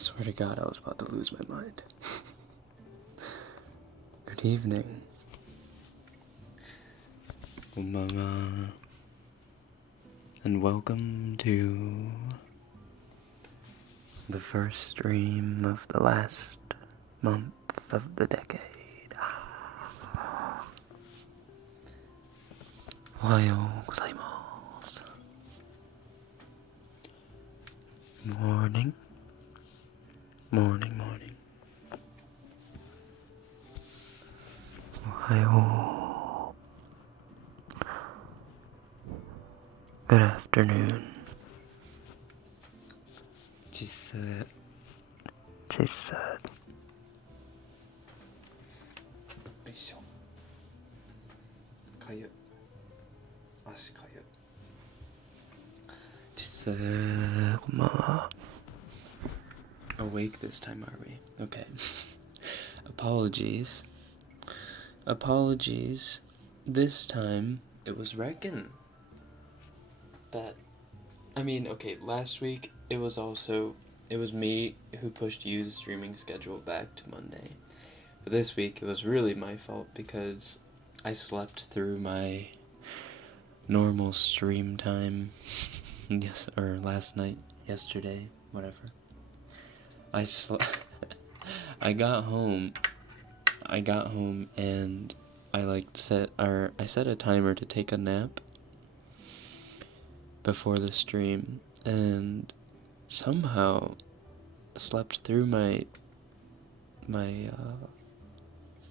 Swear to God, I was about to lose my mind. Good evening. Mama. And welcome to the first stream of the last month of the decade. Ohayou gozaimasu. Morning. Morning, morning. Ohayou. Good afternoon. Chisu. Chisu. Yoisho. Kayu. Ashi kayu. Chisu. Konbanwa. Awake this time, are we? Okay. Apologies. Apologies. This time, it was Rekken. Okay, last week, it was me who pushed Yu's streaming schedule back to Monday. But this week, it was really my fault because I slept through my normal stream time. Yesterday, whatever. I got home and I set a timer to take a nap before the stream, and somehow slept through my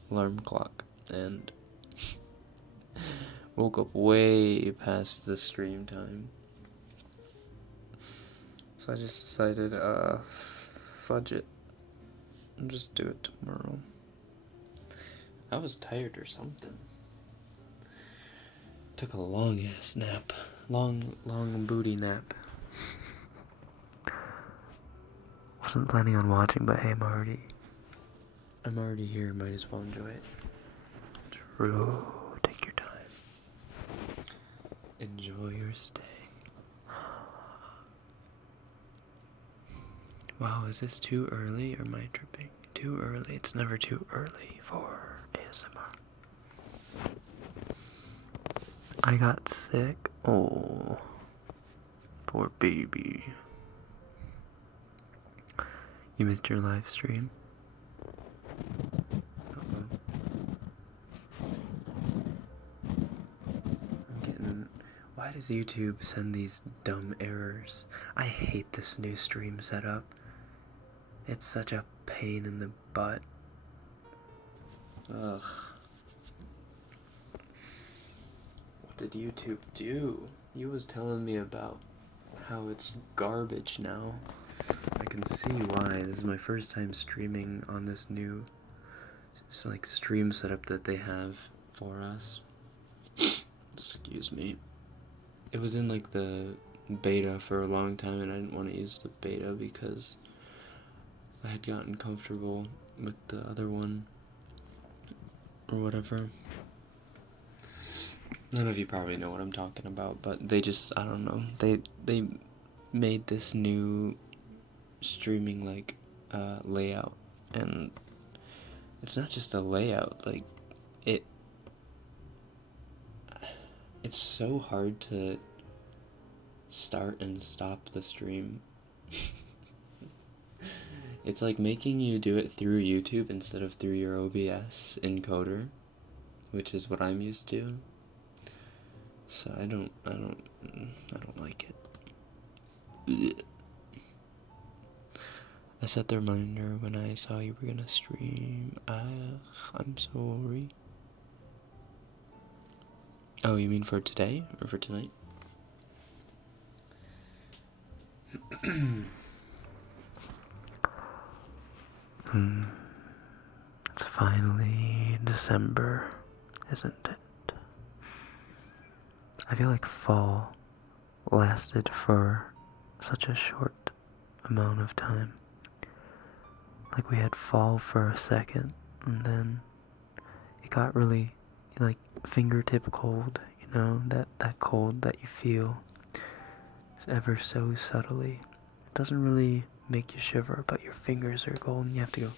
alarm clock and woke up way past the stream time. So I just decided, fudge it and just do it tomorrow. I was tired or something. Took a long ass nap. Long booty nap. Wasn't planning on watching, but hey, I'm already here, might as well enjoy it. True, take your time. Enjoy your stay. Wow, is this too early or am I tripping? Too early. It's never too early for ASMR. I got sick. Oh, poor baby. You missed your live stream? Why does YouTube send these dumb errors? I hate this new stream setup. It's such a pain in the butt. Ugh. What did YouTube do? You was telling me about how it's garbage now. I can see why. This is my first time streaming on this new stream setup that they have for us. Excuse me. It was in the beta for a long time, and I didn't want to use the beta because I had gotten comfortable with the other one or whatever. None of you probably know what I'm talking about, but they just, I don't know, they made this new streaming layout, and it's not just a layout, it's so hard to start and stop the stream. It's like making you do it through YouTube instead of through your OBS encoder, which is what I'm used to. So I don't like it. I set the reminder when I saw you were gonna stream. I'm sorry. Oh, you mean for today or for tonight? It's finally December, isn't it? I feel like fall lasted for such a short amount of time. Like we had fall for a second, and then it got really fingertip cold, that cold that you feel ever so subtly. It doesn't really make you shiver, but your fingers are cold and you have to go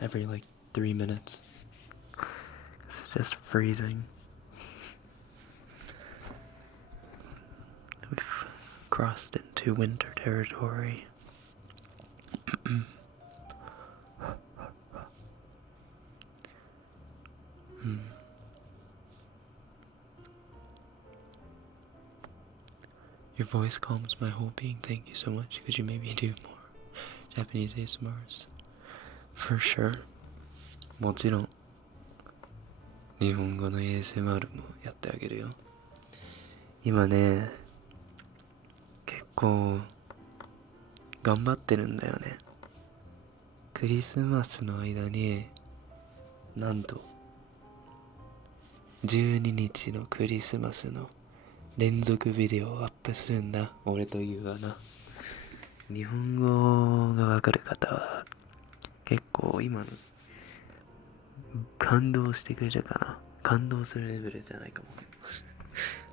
every like 3 minutes. It's just freezing. We've crossed into winter territory. Your voice calms my whole being. Thank you so much. Could you maybe do more Japanese ASMRs? For sure. もちろん日本語の ASMR もやってあげるよ。今ね、結構頑張ってるんだよね。クリスマスの間になんと12日のクリスマスの連続ビデオをアップするんだ。俺というはな。日本語がわかる方は結構今の感動してくれるかな。感動するレベルじゃないかも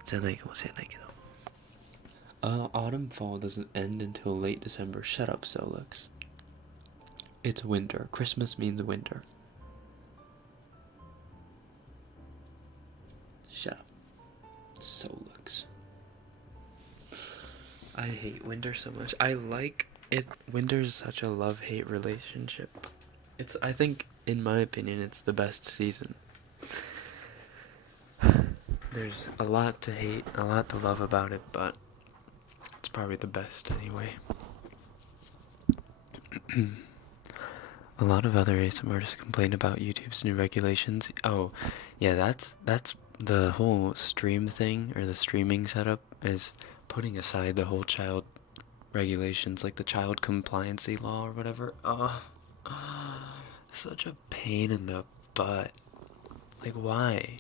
じゃないかもしれないけど。Autumn fall doesn't end until late December. Shut up, Solux. It's winter. Christmas means winter. Shut up, Solux. I hate winter so much. I like it. Winter is such a love-hate relationship. I think, in my opinion, it's the best season. There's a lot to hate, a lot to love about it, but it's probably the best anyway. A lot of other ASMR artists complain about YouTube's new regulations. Oh, yeah, that's the whole stream thing, or the streaming setup, is putting aside the whole child regulations, like the child compliancy law or whatever. Such a pain in the butt. Like, why?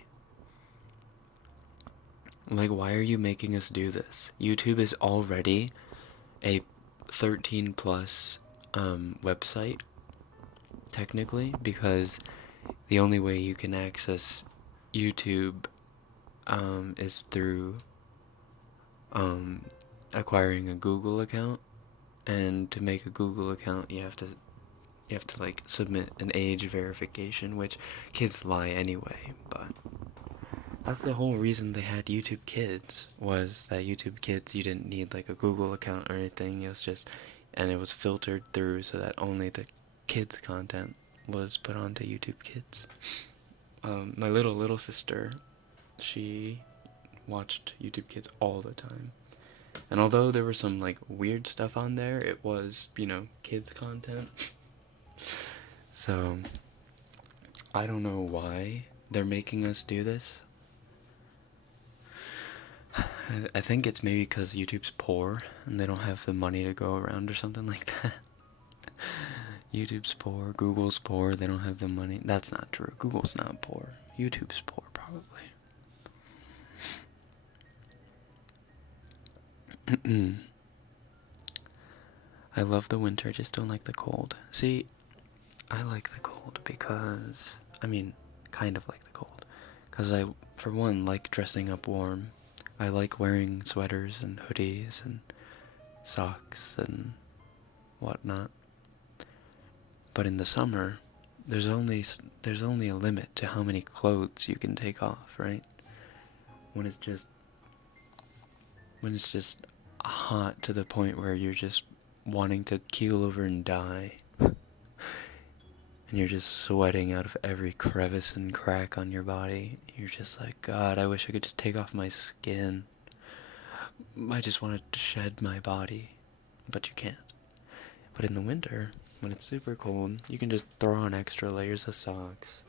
Like, why are you making us do this? YouTube is already a 13 plus website, technically, because the only way you can access YouTube is through acquiring a Google account, and to make a Google account you have to like submit an age verification, which kids lie anyway, but that's the whole reason they had YouTube Kids, was that YouTube Kids, you didn't need like a Google account or anything. It was just, and it was filtered through so that only the kids content was put onto YouTube Kids. My little sister, she watched YouTube Kids all the time, and although there was some like weird stuff on there, it was, you know, kids content. So I don't know why they're making us do this. I think it's maybe because YouTube's poor and they don't have the money to go around or something like that. YouTube's poor, Google's poor, they don't have the money. That's not true. Google's not poor. YouTube's poor, probably. I love the winter, I just don't like the cold. See, I like the cold because, I mean, kind of like the cold. Because I, for one, like dressing up warm. I like wearing sweaters and hoodies and socks and whatnot. But in the summer, there's only a limit to how many clothes you can take off, right? When it's just hot to the point where you're just wanting to keel over and die. And you're just sweating out of every crevice and crack on your body. You're just like, God, I wish I could just take off my skin. I just wanted to shed my body. But you can't. But in the winter, when it's super cold, you can just throw on extra layers of socks,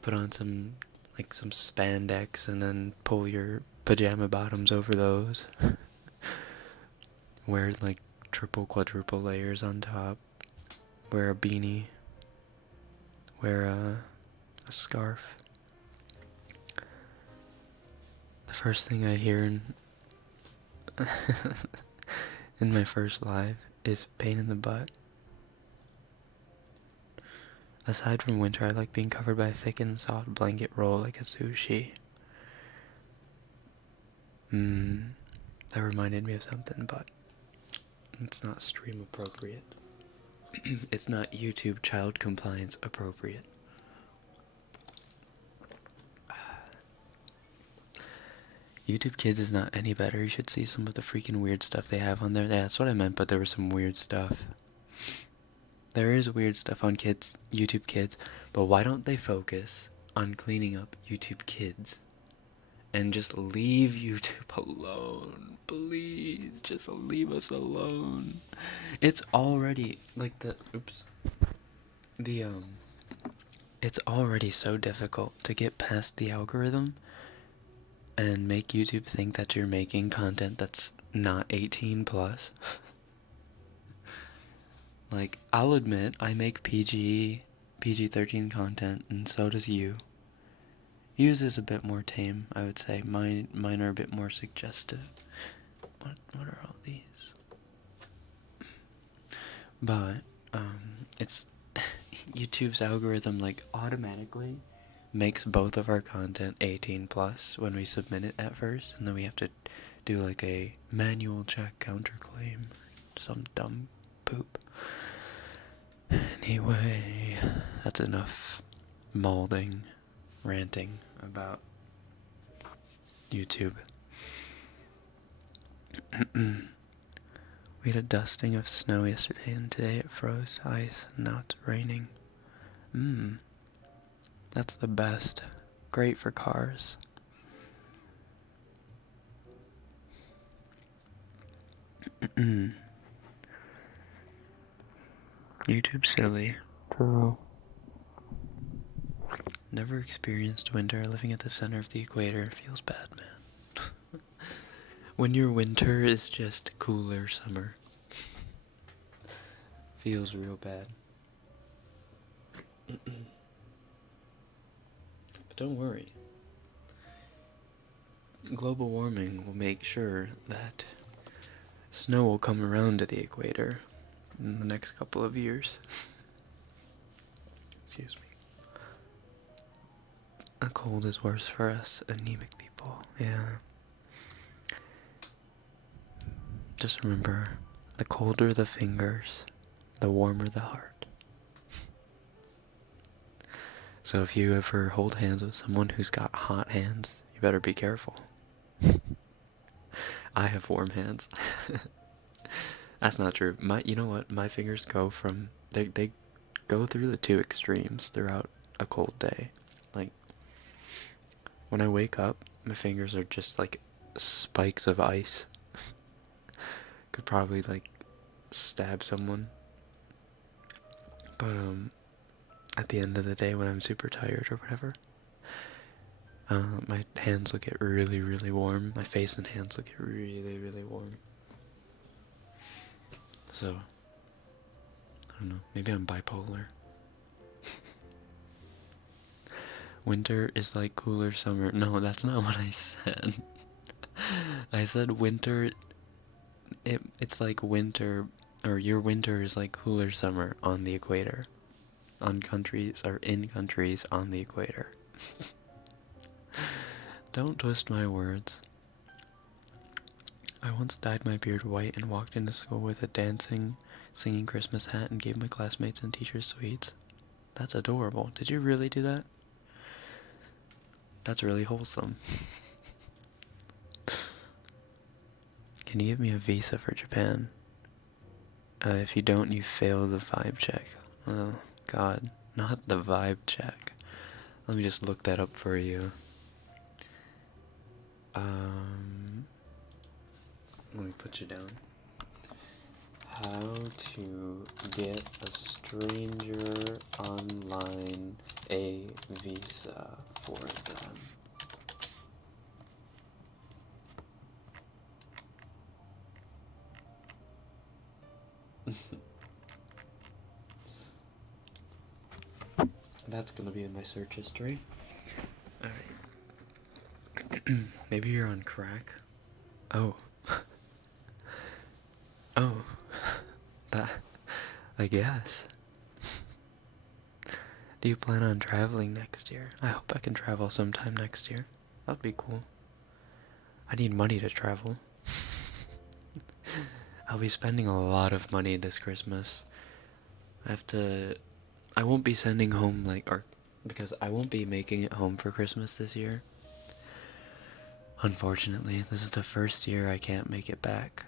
put on some spandex, and then pull your pajama bottoms over those. Wear like triple, quadruple layers on top. Wear a beanie. Wear a scarf. The first thing I hear in my first live is pain in the butt. Aside from winter, I like being covered by a thick and soft blanket roll like a sushi. That reminded me of something, but it's not stream appropriate. It's not YouTube child compliance appropriate. YouTube Kids is not any better. You should see some of the freaking weird stuff they have on there. Yeah, that's what I meant, but there was some weird stuff. There is weird stuff on YouTube Kids, but why don't they focus on cleaning up YouTube Kids? And just leave YouTube alone. Please, just leave us alone. It's already, like it's already so difficult to get past the algorithm and make YouTube think that you're making content that's not 18 plus. Like, I'll admit, I make PG-13 content, and so does you. Yours is a bit more tame, I would say. Mine are a bit more suggestive. What are all these? But, it's YouTube's algorithm, like, automatically makes both of our content 18 plus when we submit it at first, and then we have to do like a manual check counterclaim, some dumb poop. Anyway, that's enough malding, ranting about YouTube. We had a dusting of snow yesterday, and today it froze ice, and now it's raining. That's the best. Great for cars. YouTube silly. True. Never experienced winter. Living at the center of the equator feels bad, man. When your winter is just cooler summer. Feels real bad. But don't worry. Global warming will make sure that snow will come around to the equator in the next couple of years. Excuse me. A cold is worse for us anemic people. Yeah. Just remember, the colder the fingers, the warmer the heart. So if you ever hold hands with someone who's got hot hands, you better be careful. I have warm hands. That's not true. You know what? My fingers go from, they go through the two extremes throughout a cold day. Like, when I wake up, my fingers are just like spikes of ice. Could probably like stab someone. But at the end of the day when I'm super tired or whatever, my hands will get really, really warm. My face and hands will get really, really warm. So, I don't know, maybe I'm bipolar. Winter is like cooler summer. No, that's not what I said. I said winter, it's like winter, or your winter is like cooler summer on the equator. On countries, or in countries on the equator. Don't twist my words. I once dyed my beard white and walked into school with a dancing, singing Christmas hat and gave my classmates and teachers sweets. That's adorable. Did you really do that? That's really wholesome. Can you give me a visa for Japan? If you don't, you fail the vibe check. Oh, God. Not the vibe check. Let me just look that up for you. Let me put you down. How to get a stranger online a visa for them. That's gonna be in my search history. Alright. Maybe you're on crack. Oh. Oh. That. I guess. Do you plan on traveling next year? I hope I can travel sometime next year. That'd be cool. I need money to travel. I'll be spending a lot of money this Christmas. I won't be sending home, because I won't be making it home for Christmas this year. Unfortunately, this is the first year I can't make it back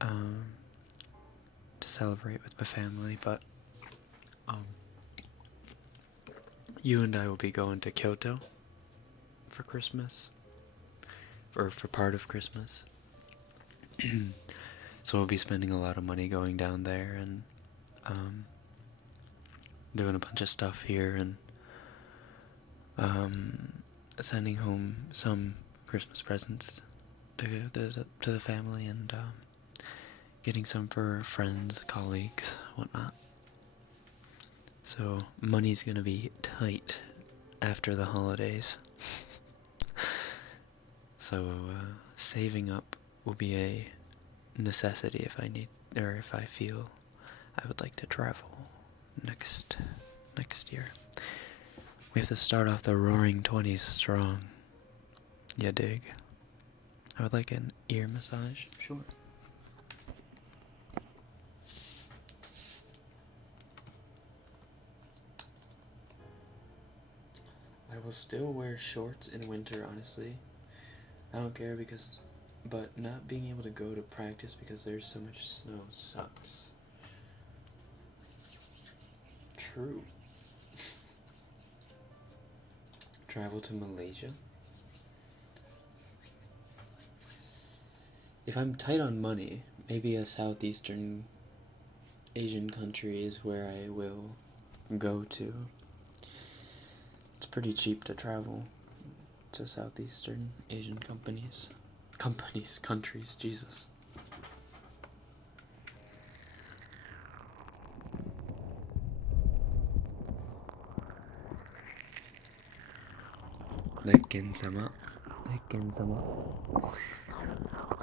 to celebrate with my family, but you and I will be going to Kyoto for Christmas, or for part of Christmas. So we'll be spending a lot of money going down there and doing a bunch of stuff here and sending home some Christmas presents to the family and getting some for friends, colleagues, whatnot. So money's gonna be tight after the holidays. So saving up will be a necessity if I need, or if I feel I would like to travel next year. We have to start off the roaring 20s strong. Ya dig? I would like an ear massage. Sure. I will still wear shorts in winter, honestly. I don't care but not being able to go to practice because there's so much snow sucks. True. Travel to Malaysia? If I'm tight on money, maybe a Southeastern Asian country is where I will go to. It's pretty cheap to travel to Southeastern Asian countries, Jesus. Rekken sama.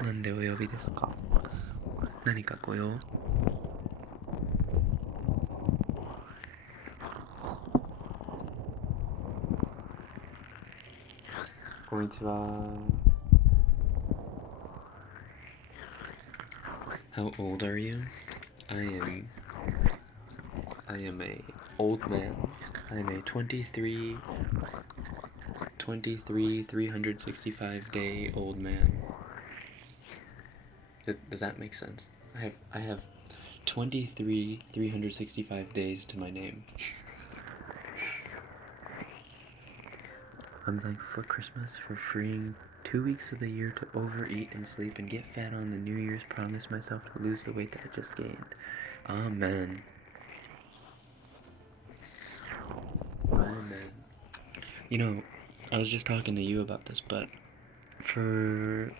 なんでお呼びですか? 何かご用? Konnichiwa. How old are you? I am a old man. I'm a 23 365-day old man. Does that make sense? I have 23 365 days to my name. I'm thankful for Christmas, for freeing 2 weeks of the year to overeat and sleep and get fat on the New Year's promise myself to lose the weight that I just gained. Amen. Amen. You know, I was just talking to you about this, but for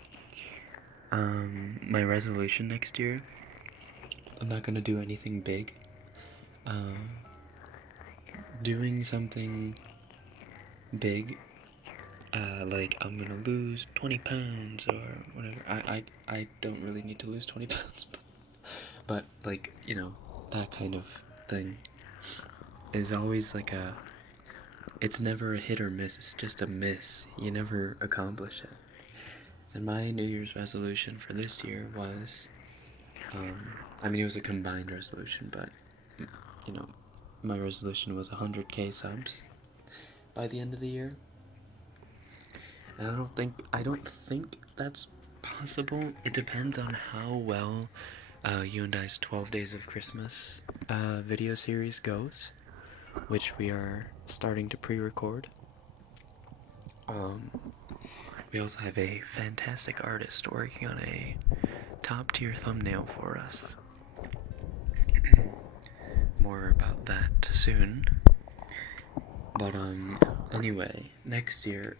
my resolution next year, I'm not gonna do anything big. Doing something big, like I'm gonna lose 20 pounds or whatever. I don't really need to lose 20 pounds, but like, you know, that kind of thing is always like it's never a hit or miss, it's just a miss. You never accomplish it. And my New Year's resolution for this year was, it was a combined resolution, but, you know, my resolution was 100k subs by the end of the year. And I don't think that's possible. It depends on how well you and I's 12 Days of Christmas video series goes, which we are starting to pre-record. We also have a fantastic artist working on a top-tier thumbnail for us. More about that soon. But anyway, next year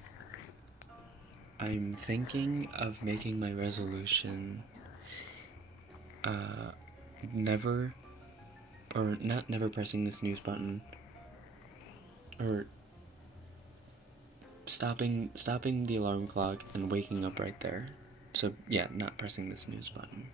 I'm thinking of making my resolution never pressing the snooze button, or stopping the alarm clock and waking up right there. So yeah, not pressing the snooze button.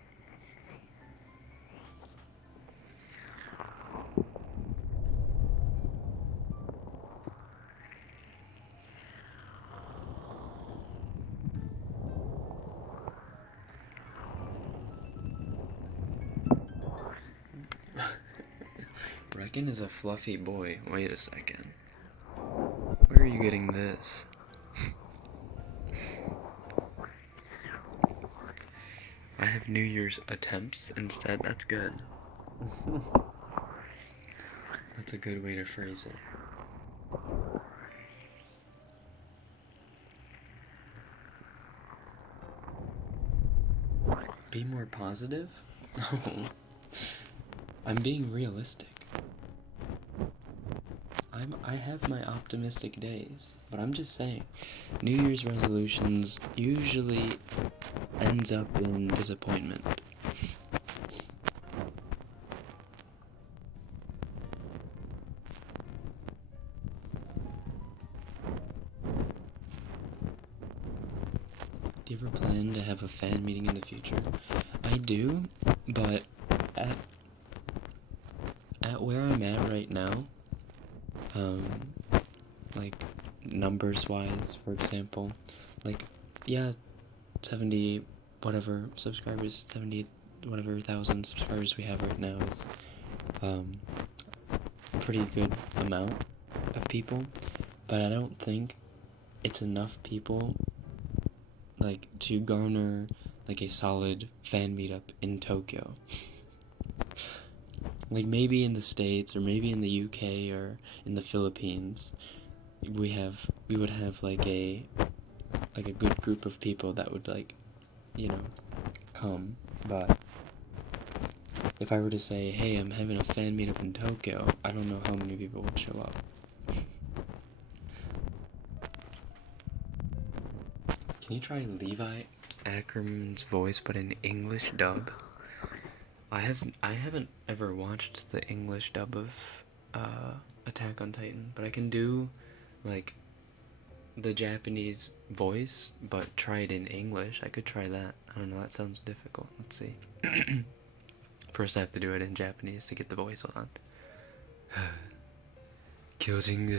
Rekken is a fluffy boy. Wait a second. Where are you getting this? I have New Year's attempts instead. That's good. That's a good way to phrase it. Be more positive? No. I'm being realistic. I have my optimistic days, but I'm just saying, New Year's resolutions usually ends up in disappointment. Do you ever plan to have a fan meeting in the future? I do, but at where I'm at right now, like numbers wise, for example, like, yeah, 70 whatever subscribers, 70 whatever thousand subscribers we have right now is pretty good amount of people, but I don't think it's enough people like to garner like a solid fan meetup in Tokyo. Like maybe in the States or maybe in the UK or in the Philippines, we would have like a good group of people that would like, you know, come. But if I were to say, hey, I'm having a fan meetup in Tokyo, I don't know how many people would show up. Can you try Levi Ackerman's voice but in English dub? I haven't ever watched the English dub of Attack on Titan, but I can do like the Japanese voice but try it in English. I could try that. I don't know, that sounds difficult. Let's see. First I have to do it in Japanese to get the voice on. 巨人が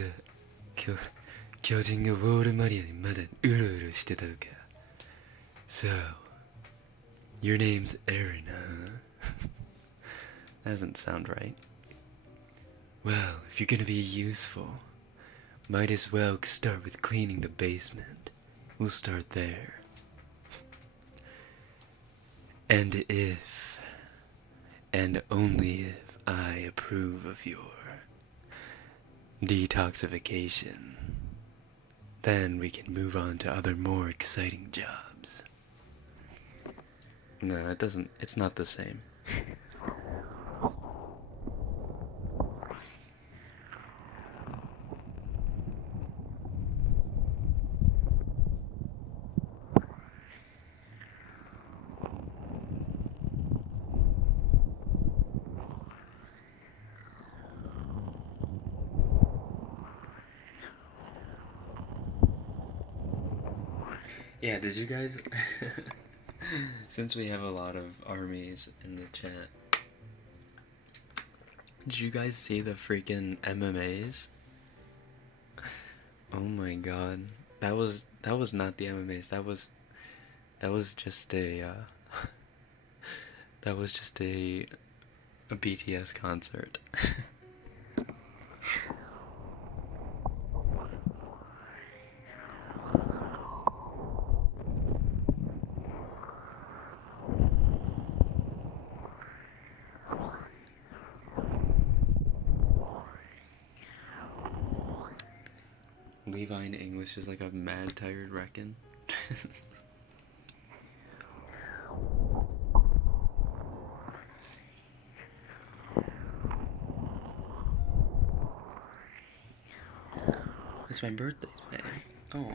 ウォールマリアにまだうろうろしてたのか。So, your name's Aaron, huh? That doesn't sound right. Well, if you're gonna be useful, might as well start with cleaning the basement. We'll start there. And if, and only if, I approve of your detoxification, then we can move on to other more exciting jobs. No, it's not the same. Yeah, did you guys, since we have a lot of armies in the chat, did you guys see the freaking MMAs? Oh my god, that was not the MMAs, that was just a, that was just a BTS concert. Levi in English is like a mad tired Rekken. It's my birthday today. Oh.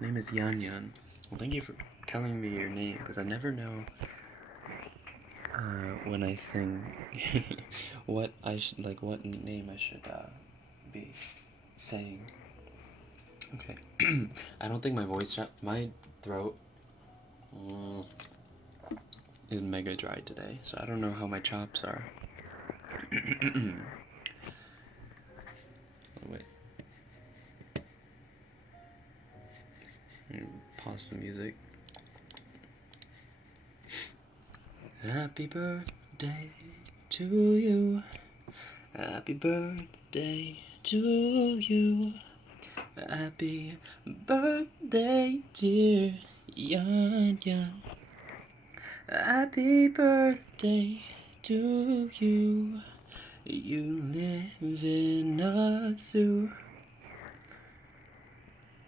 My name is Yan Yan. Well, thank you for telling me your name, because I never know when I sing what name I should be saying. Okay. I don't think my throat is mega dry today, so I don't know how my chops are. Oh, wait. Pause the music. Happy birthday to you. Happy birthday to you. Happy birthday, dear Yan Yan. Happy birthday to you. You live in a zoo.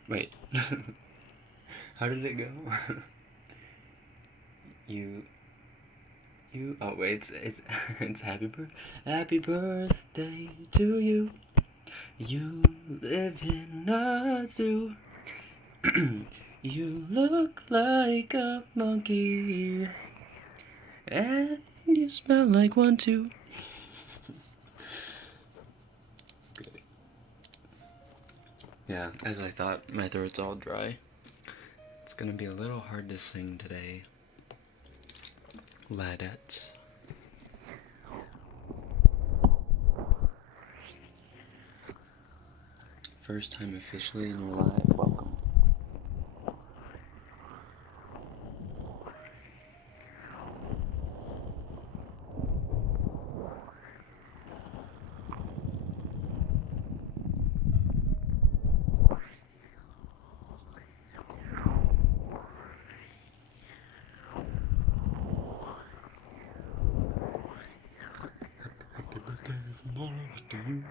Wait. How did it go? Oh wait, it's happy birthday to you. You live in a zoo. You look like a monkey, and you smell like one too. Good. Yeah, as I thought, my throat's all dry. It's gonna be a little hard to sing today, ladettes. First time officially in your life, welcome. Happy birthday from all of us to you.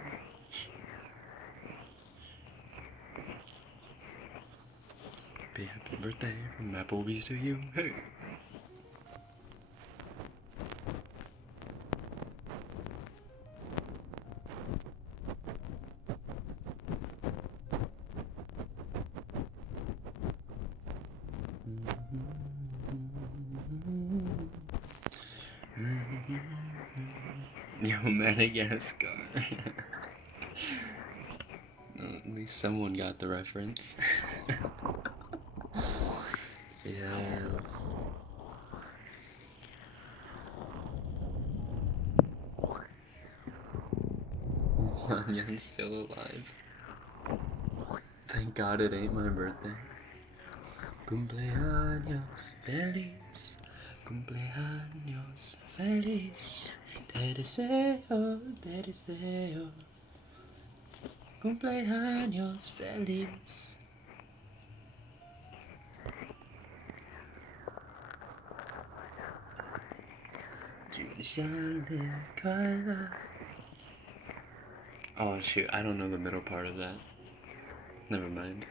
Happy birthday from Applebee's to you. Hey! Yo, Madagascar. At least someone got the reference. Yes. Is Yan Yan still alive? Thank God it ain't my birthday. Cumpleaños feliz, cumpleaños feliz. Te deseo, cumpleaños feliz. Oh shoot, I don't know the middle part of that. Never mind.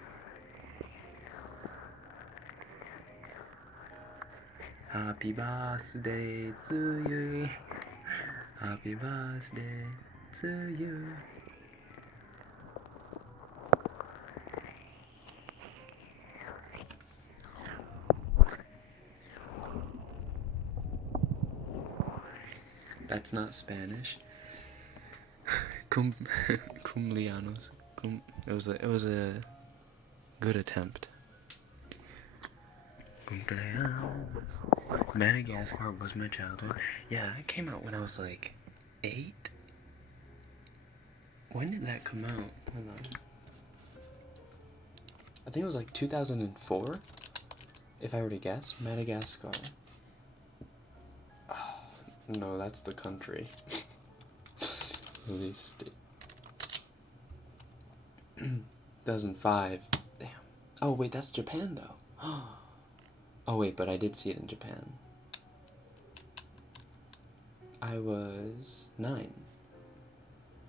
Happy birthday to you. Happy birthday to you. That's not Spanish. Cumplianos. It was a good attempt. Madagascar was my childhood. Yeah, it came out when I was like 8. When did that come out? Hold on. I think it was like 2004. If I were to guess, Madagascar. Oh, no, that's the country. Release date. 2005. Damn. Oh wait, that's Japan though. Oh wait, but I did see it in Japan. I was 9.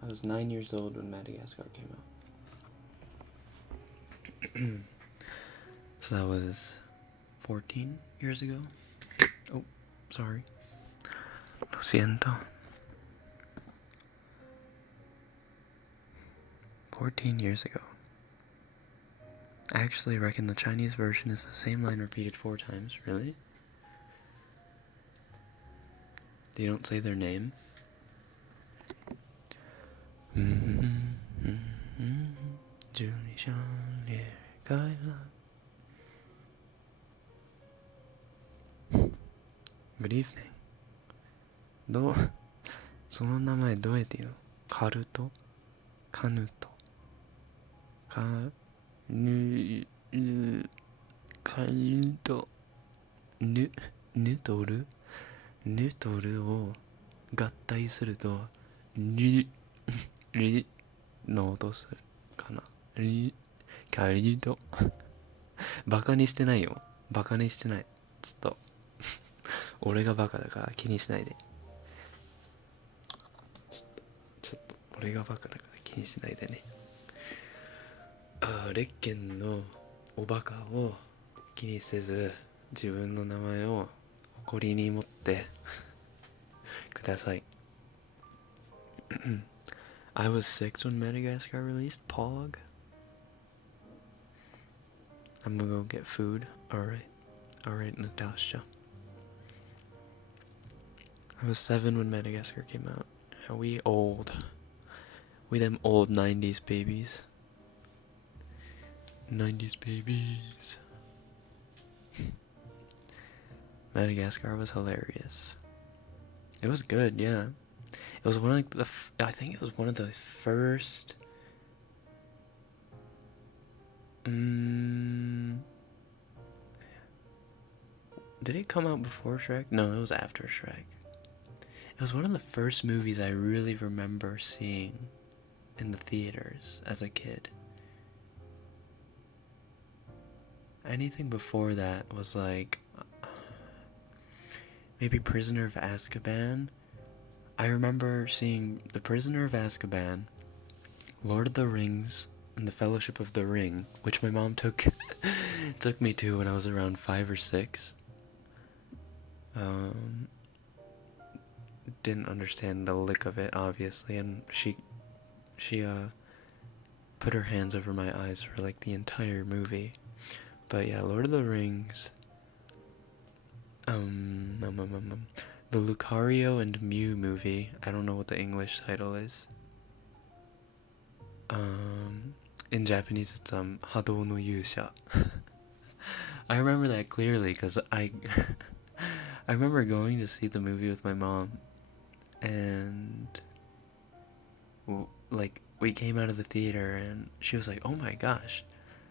I was 9 years old when Madagascar came out. So that was 14 years ago. Oh, sorry. Lo siento. 14 years ago. I actually reckon the Chinese version is the same line repeated 4 times. Really? They don't say their name? Good evening. その名前どうやって言うの？カルト？カヌト？カヌト？ヌトルを合体するとヌリの音するかな。リード。バカにしてないよ。バカにしてない。ちょっと俺がバカだから気にしないで。ちょっと俺がバカだから気にしないでね。レッケンのおバカを気にせず、自分の名前を誇りに持ってください。I was 6 when Madagascar released. Pog. I'm gonna go get food. Alright, Natasha. I was 7 when Madagascar came out. We old. We them old 90s babies. 90s babies. Madagascar was hilarious. It was good, yeah. It was one of the I think it was one of the first did it come out before Shrek? No, it was after Shrek. It was one of the first movies I really remember seeing in the theaters as a kid. Anything before that was like maybe Prisoner of Azkaban. I remember seeing The Prisoner of Azkaban, Lord of the Rings, and The Fellowship of the Ring, which my mom took me to when I was around 5 or 6. Didn't understand the lick of it, obviously, and she put her hands over my eyes for like the entire movie. But yeah, Lord of the Rings, the Lucario and Mew movie. I don't know what the English title is. In Japanese it's Hado no Yusha. I remember that clearly because I remember going to see the movie with my mom, and like we came out of the theater and she was like, "Oh my gosh,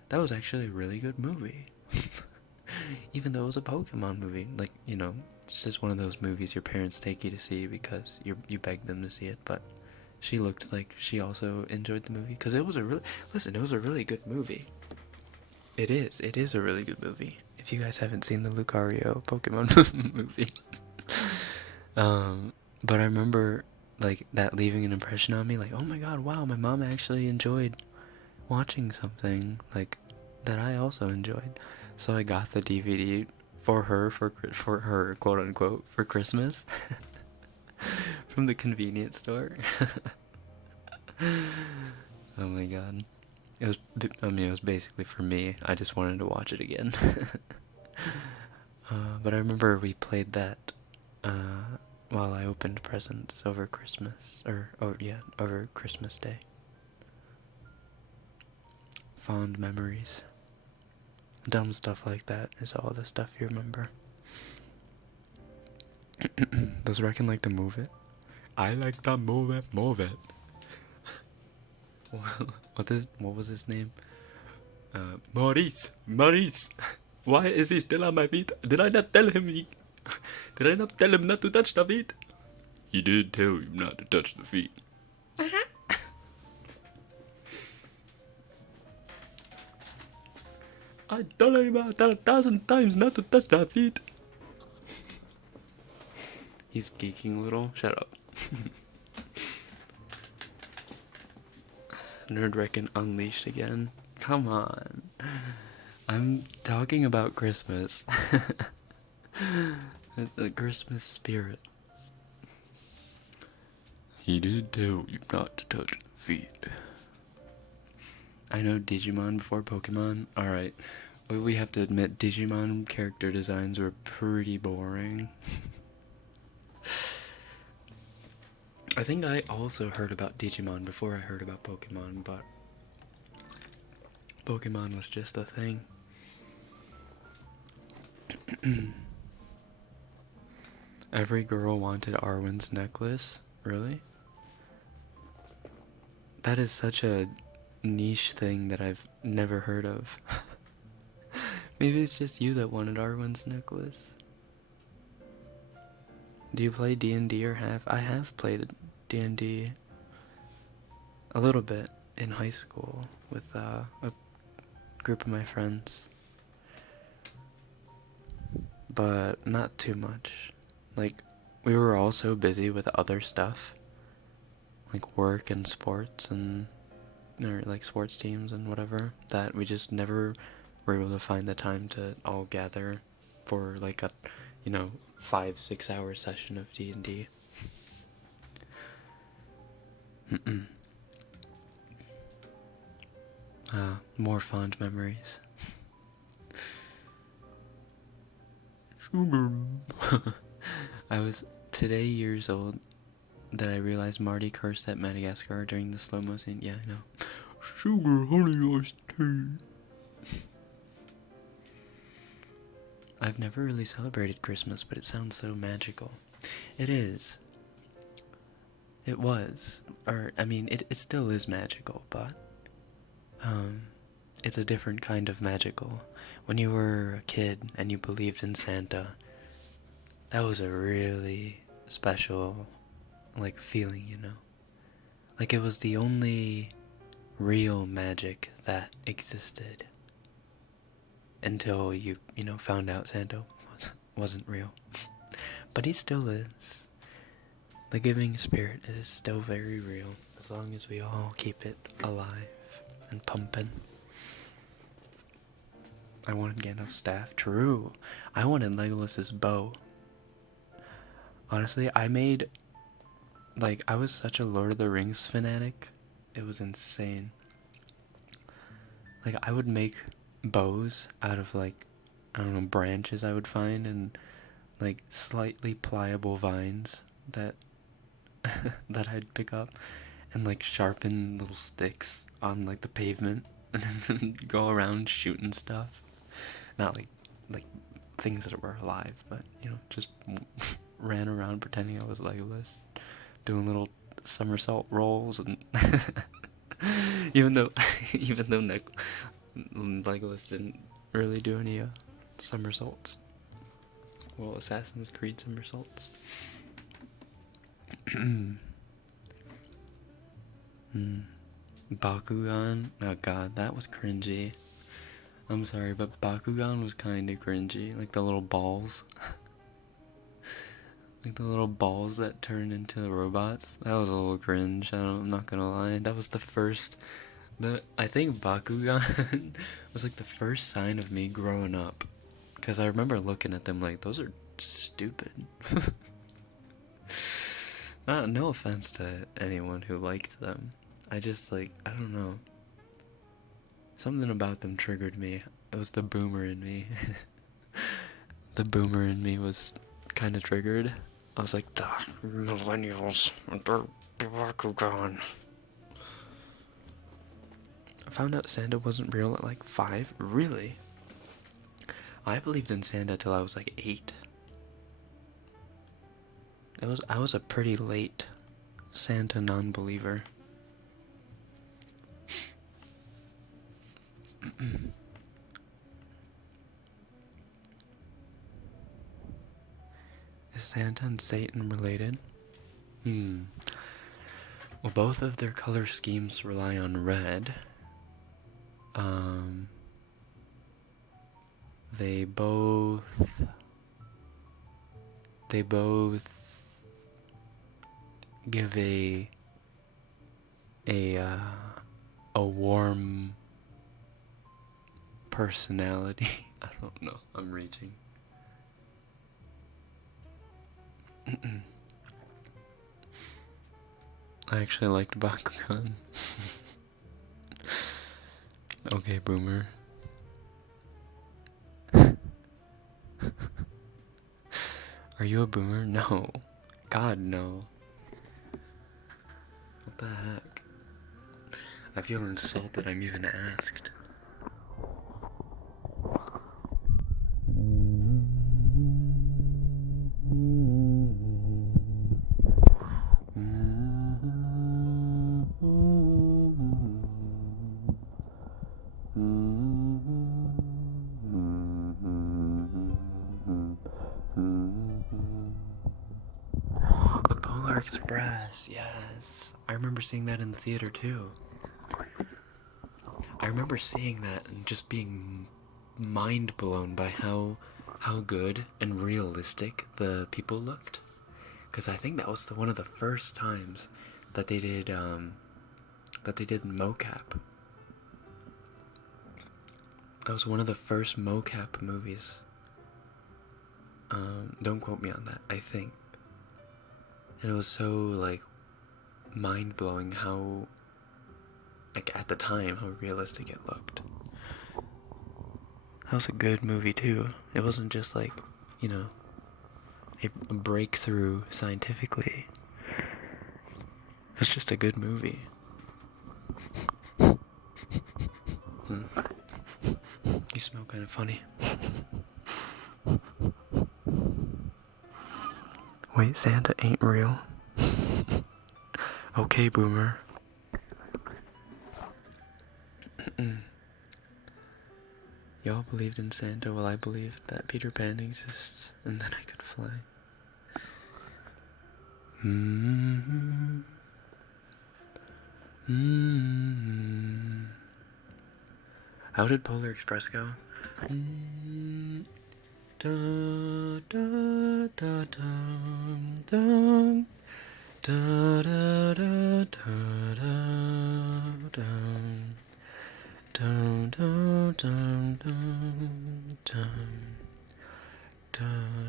that was actually a really good movie." Even though it was a Pokemon movie, like, you know, it's just one of those movies your parents take you to see because you beg them to see it. But she looked like she also enjoyed the movie because it was a really good movie. It is a really good movie. If you guys haven't seen the Lucario Pokemon movie, but I remember like that leaving an impression on me, like, oh my god, wow, my mom actually enjoyed watching something like that I also enjoyed. So I got the DVD for her, for her, quote unquote, for Christmas from the convenience store. Oh my god. It was basically for me. I just wanted to watch it again. But I remember we played that while I opened presents over Christmas, over Christmas Day. Fond memories. Dumb stuff like that is all the stuff you remember. Does Rekken like to move it? I like to move it, move it. What was his name? Maurice! Why is he still on my feet? Did I not tell him not to touch the feet? He did tell you not to touch the feet. I told him 1,000 times not to touch the feet. He's geeking a little. Shut up. Nerd Rekken unleashed again. Come on. I'm talking about Christmas. The Christmas spirit. He did tell you not to touch the feet. I know Digimon before Pokemon. Alright. We have to admit, Digimon character designs were pretty boring. I think I also heard about Digimon before I heard about Pokemon, but Pokemon was just a thing. Every girl wanted Arwen's necklace? Really? That is such a niche thing that I've never heard of. Maybe it's just you that wanted Arwen's necklace. Do you play D&D or have? I have played D&D a little bit in high school with a group of my friends, but not too much. Like, we were all so busy with other stuff, like work and sports and, or like sports teams and whatever, that we just never were able to find the time to all gather for like a, 5-6 hour session of D&D. More fond memories. Sugar. I was today years old that I realized Marty cursed at Madagascar during the slow-mo scene. Yeah, I know. Sugar, honey, iced tea. I've never really celebrated Christmas, but it sounds so magical. It is. It was. Or, I mean, it still is magical, but it's a different kind of magical. When you were a kid and you believed in Santa, that was a really special, like, feeling, Like, it was the only real magic that existed. Until you found out Santa wasn't real. But he still is. The giving spirit is still very real, as long as we all keep it alive and pumping. I wanted Gandalf's staff. True. I wanted Legolas's bow. Honestly, I was such a Lord of the Rings fanatic. It was insane. Like, I would make bows out of, like, I don't know, branches I would find and, like, slightly pliable vines that that I'd pick up and, like, sharpen little sticks on, like, the pavement and then go around shooting stuff. Not like things that were alive, but, just ran around pretending I was Legolas, doing little somersault rolls and even though Legolas didn't really do any somersaults. Well, Assassin's Creed somersaults. Bakugan? Oh god, that was cringy. I'm sorry, but Bakugan was kinda cringy. Like the little balls. Like the little balls that turned into the robots. That was a little cringe, I'm not gonna lie. That was the first... I think Bakugan was like the first sign of me growing up. Because I remember looking at them like, those are stupid. No offense to anyone who liked them. I just, like, I don't know. Something about them triggered me. It was the boomer in me. The boomer in me was kind of triggered. I was like, the millennials and their Bakugan. I found out Santa wasn't real at like 5. Really? I believed in Santa till I was like 8. I was a pretty late Santa non-believer. Is Santa and Satan related? Well, both of their color schemes rely on red. They both give a warm personality. I don't know. I'm reaching. I actually liked Bakugan. Okay, boomer. Are you a boomer? No. God, no. What the heck? I feel insulted I'm even asked. The polar Polar Express, yes. I remember seeing that in the theater too. I remember seeing that and just being mind blown by how good and realistic the people looked. Because I think that was one of the first times that they did mocap. That was one of the first mocap movies. Don't quote me on that, I think. And it was so, like, mind-blowing how, like, at the time, how realistic it looked. That was a good movie, too. It wasn't just, like, you know, a breakthrough scientifically. It was just a good movie. You smell kind of funny. Wait, Santa ain't real. Okay, boomer. Y'all believed in Santa while I believed that Peter Pan exists and that I could fly. How did Polar Express go? Da, da, da, da, da, da, da, da, da, da. Dum dum dum dum dum dum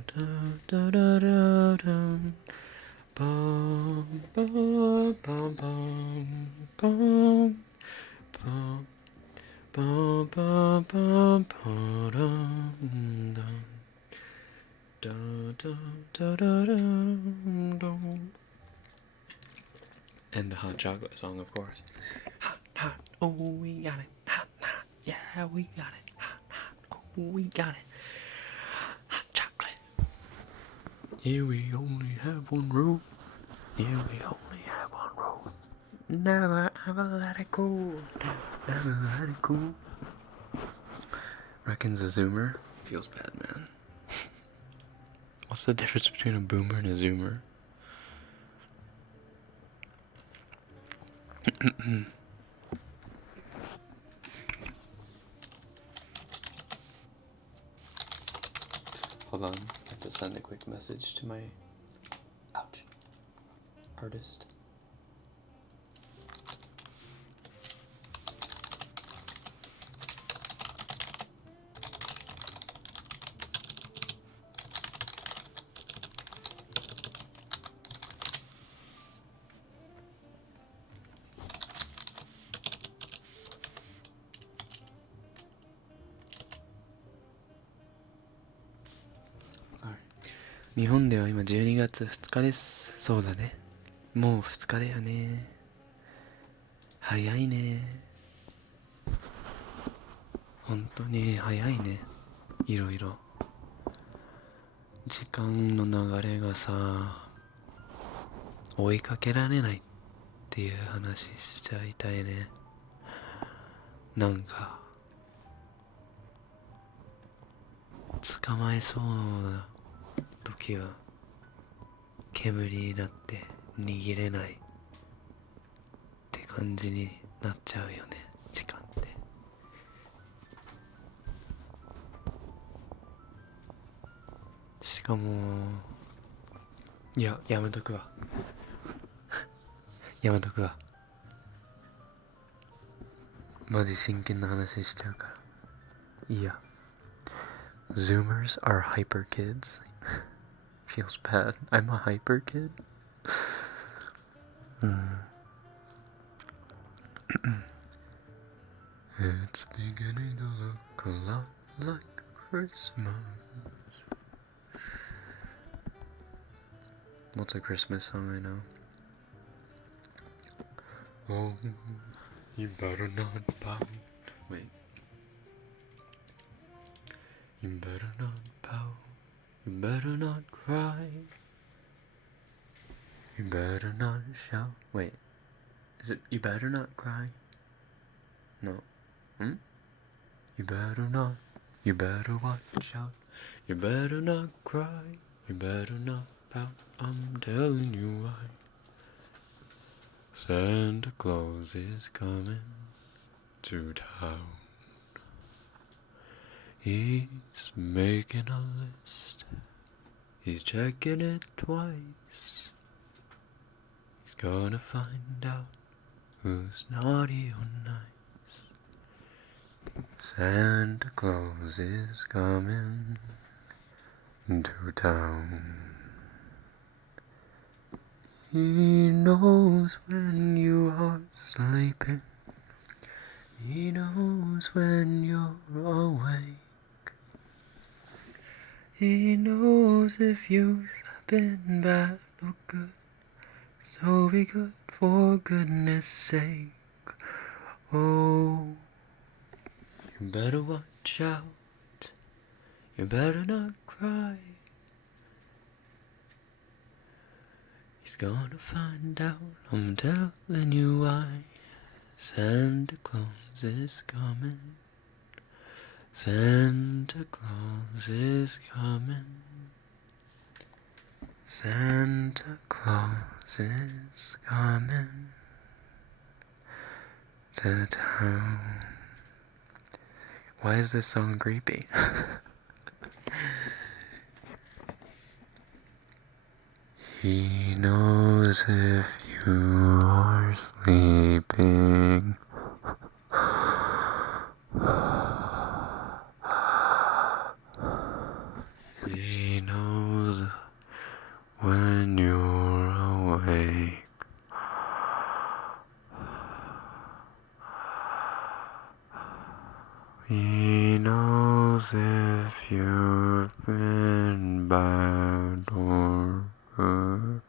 dum dum dum bum bum bum bum bum bum bum bum bum dum dum dum dum dum. And the hot chocolate song, of course. Hot, hot, oh we got it. Hot, hot, yeah we got it. Hot, hot, oh we got it. Hot chocolate. Here we only have one rule. Here we only have one rule. Never ever let it go. Never let it go. Rekken's a zoomer. Feels bad, man. What's the difference between a boomer and a zoomer? Hold on, I have to send a quick message to my artist. Alright. 日本では今12月2日です。そうだね。もう2日だよね。早いね。本当に早いね。いろいろ。時間の流れがさ、追いかけられないっていう話しちゃいたいね。なんか、捕まえそうな時は煙になって握れないって感じになっちゃうよね、時間って。しかも、いや、やめとくわ。やめとくわ。マジ真剣な話しちゃうから。いいや。Zoomers are hyper kids. Feels bad. I'm a hyper kid. It's beginning to look a lot like Christmas. What's a Christmas song I know? Oh, you better not pout. Wait. You better not pout. You better not cry. You better not shout. Wait. Is it you better not cry? No. You better not. You better watch out. You better not cry. You better not about, I'm telling you why. Santa Claus is coming to town. He's making a list. He's checking it twice. He's gonna find out who's naughty or nice. Santa Claus is coming to town. He knows when you are sleeping. He knows when you're awake. He knows if you've been bad or good. So be good for goodness sake. Oh, you better watch out. You better not cry. He's gonna find out, I'm telling you why. Santa Claus is coming. Santa Claus is coming. Santa Claus is coming to town. Why is this song creepy? He knows if you are sleeping. He knows when you're awake. He knows if you've been bad or good.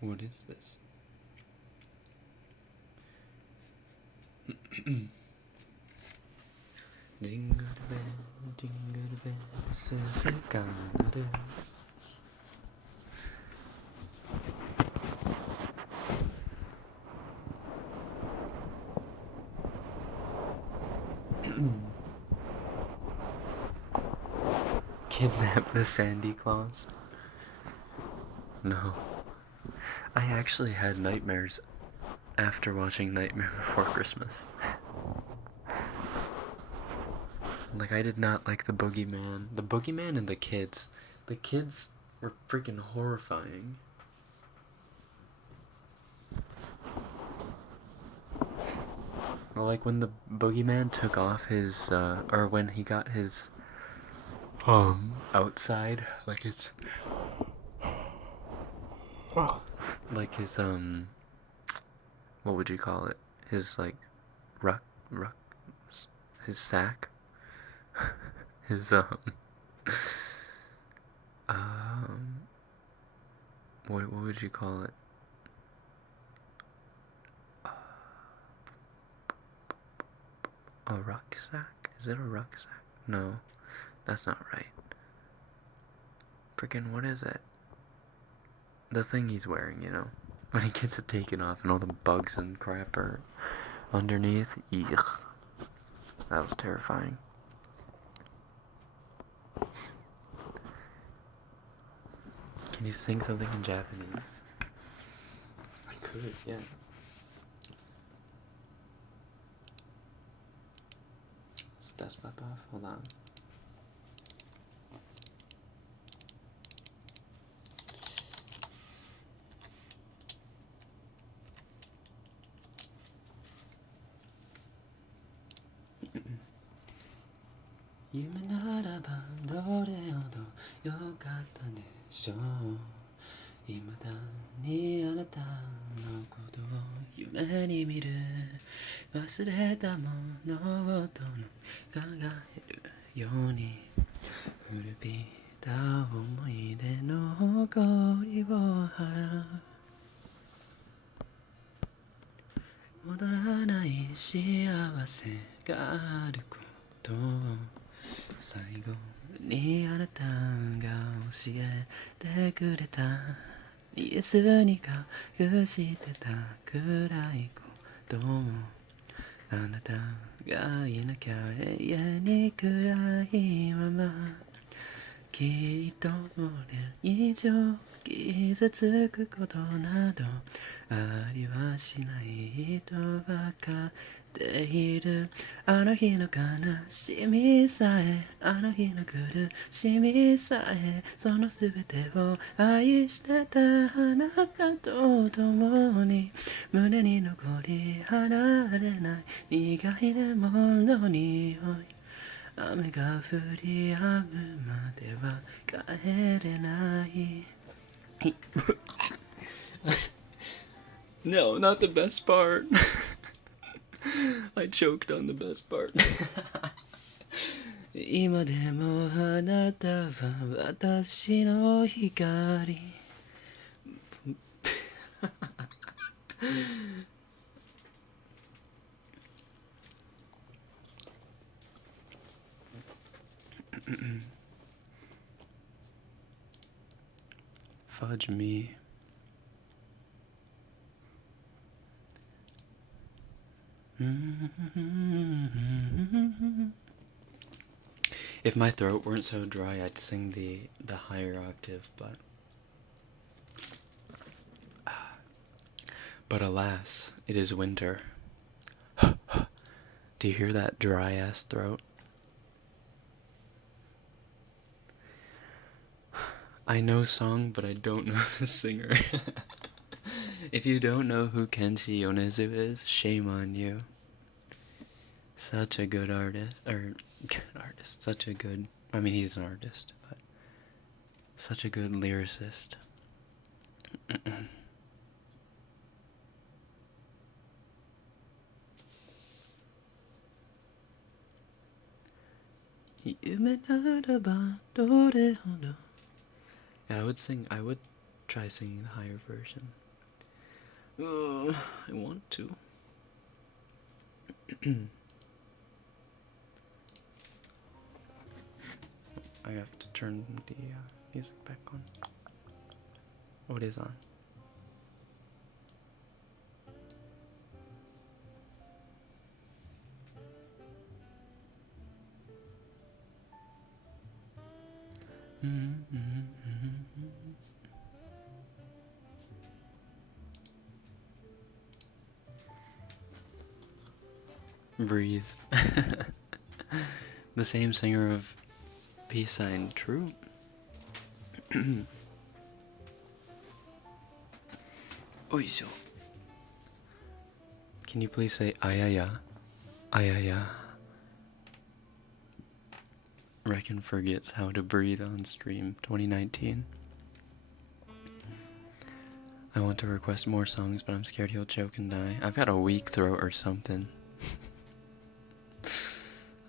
What is this? Jingle bell, says a gander. Kidnap the Sandy Claus? No. I actually had nightmares after watching Nightmare Before Christmas. Like, I did not like the boogeyman. The boogeyman and the kids. The kids were freaking horrifying. Well, like when the boogeyman took off his, or when he got his, outside, like his, his, what would you call it? His, like, his sack? His, what would you call it? A rucksack? Is it a rucksack? No, that's not right. Freaking, what is it? The thing he's wearing, you know? When he gets it taken off and all the bugs and crap are underneath. Eugh. That was terrifying. Can you sing something in Japanese? I could, yeah. Is the desktop off? Hold on. Yume naraba dore hodo yokatta desho. Imada ni anata no koto wo yume ni miru. Wasureta mono wo tono kagaeru yoni. Furubita omoide no kori wo harau. 戻らない幸せがあることを最後にあなたが教えてくれた椅子に隠してた暗いこともあなたがいなきゃ永遠に暗いままきっと俺以上傷つくことなどありはしないとわかっているあの日の悲しみさえあの日の苦しみさえその全てを愛してたあなたと共に胸に残り離れない苦いレモンの匂い雨が降り止むまでは帰れない No, not the best part. I choked on the best part. 今でもあなたは私の光Fudge me. If my throat weren't so dry, I'd sing the higher octave, but alas, it is winter. Do you hear that dry ass throat? I know song, but I don't know the singer. If you don't know who Kenshi Yonezu is, shame on you. Such a good artist, such a good, I mean he's an artist, but such a good lyricist. Yeah, I would try singing the higher version. I want to. I have to turn the music back on. Oh, it is on. Breathe. The same singer of Peace Sign True. Oisho. Can you please say ayaya? Ayaya. Rekken forgets how to breathe on stream 2019. I want to request more songs, but I'm scared he'll choke and die. I've got a weak throat or something.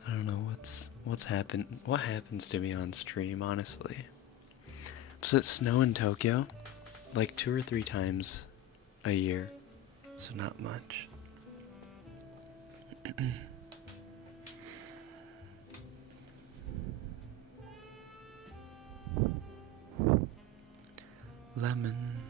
I don't know what's happened. What happens to me on stream, honestly? Does it snow in Tokyo? Like 2 or 3 times a year, so not much. Lemon.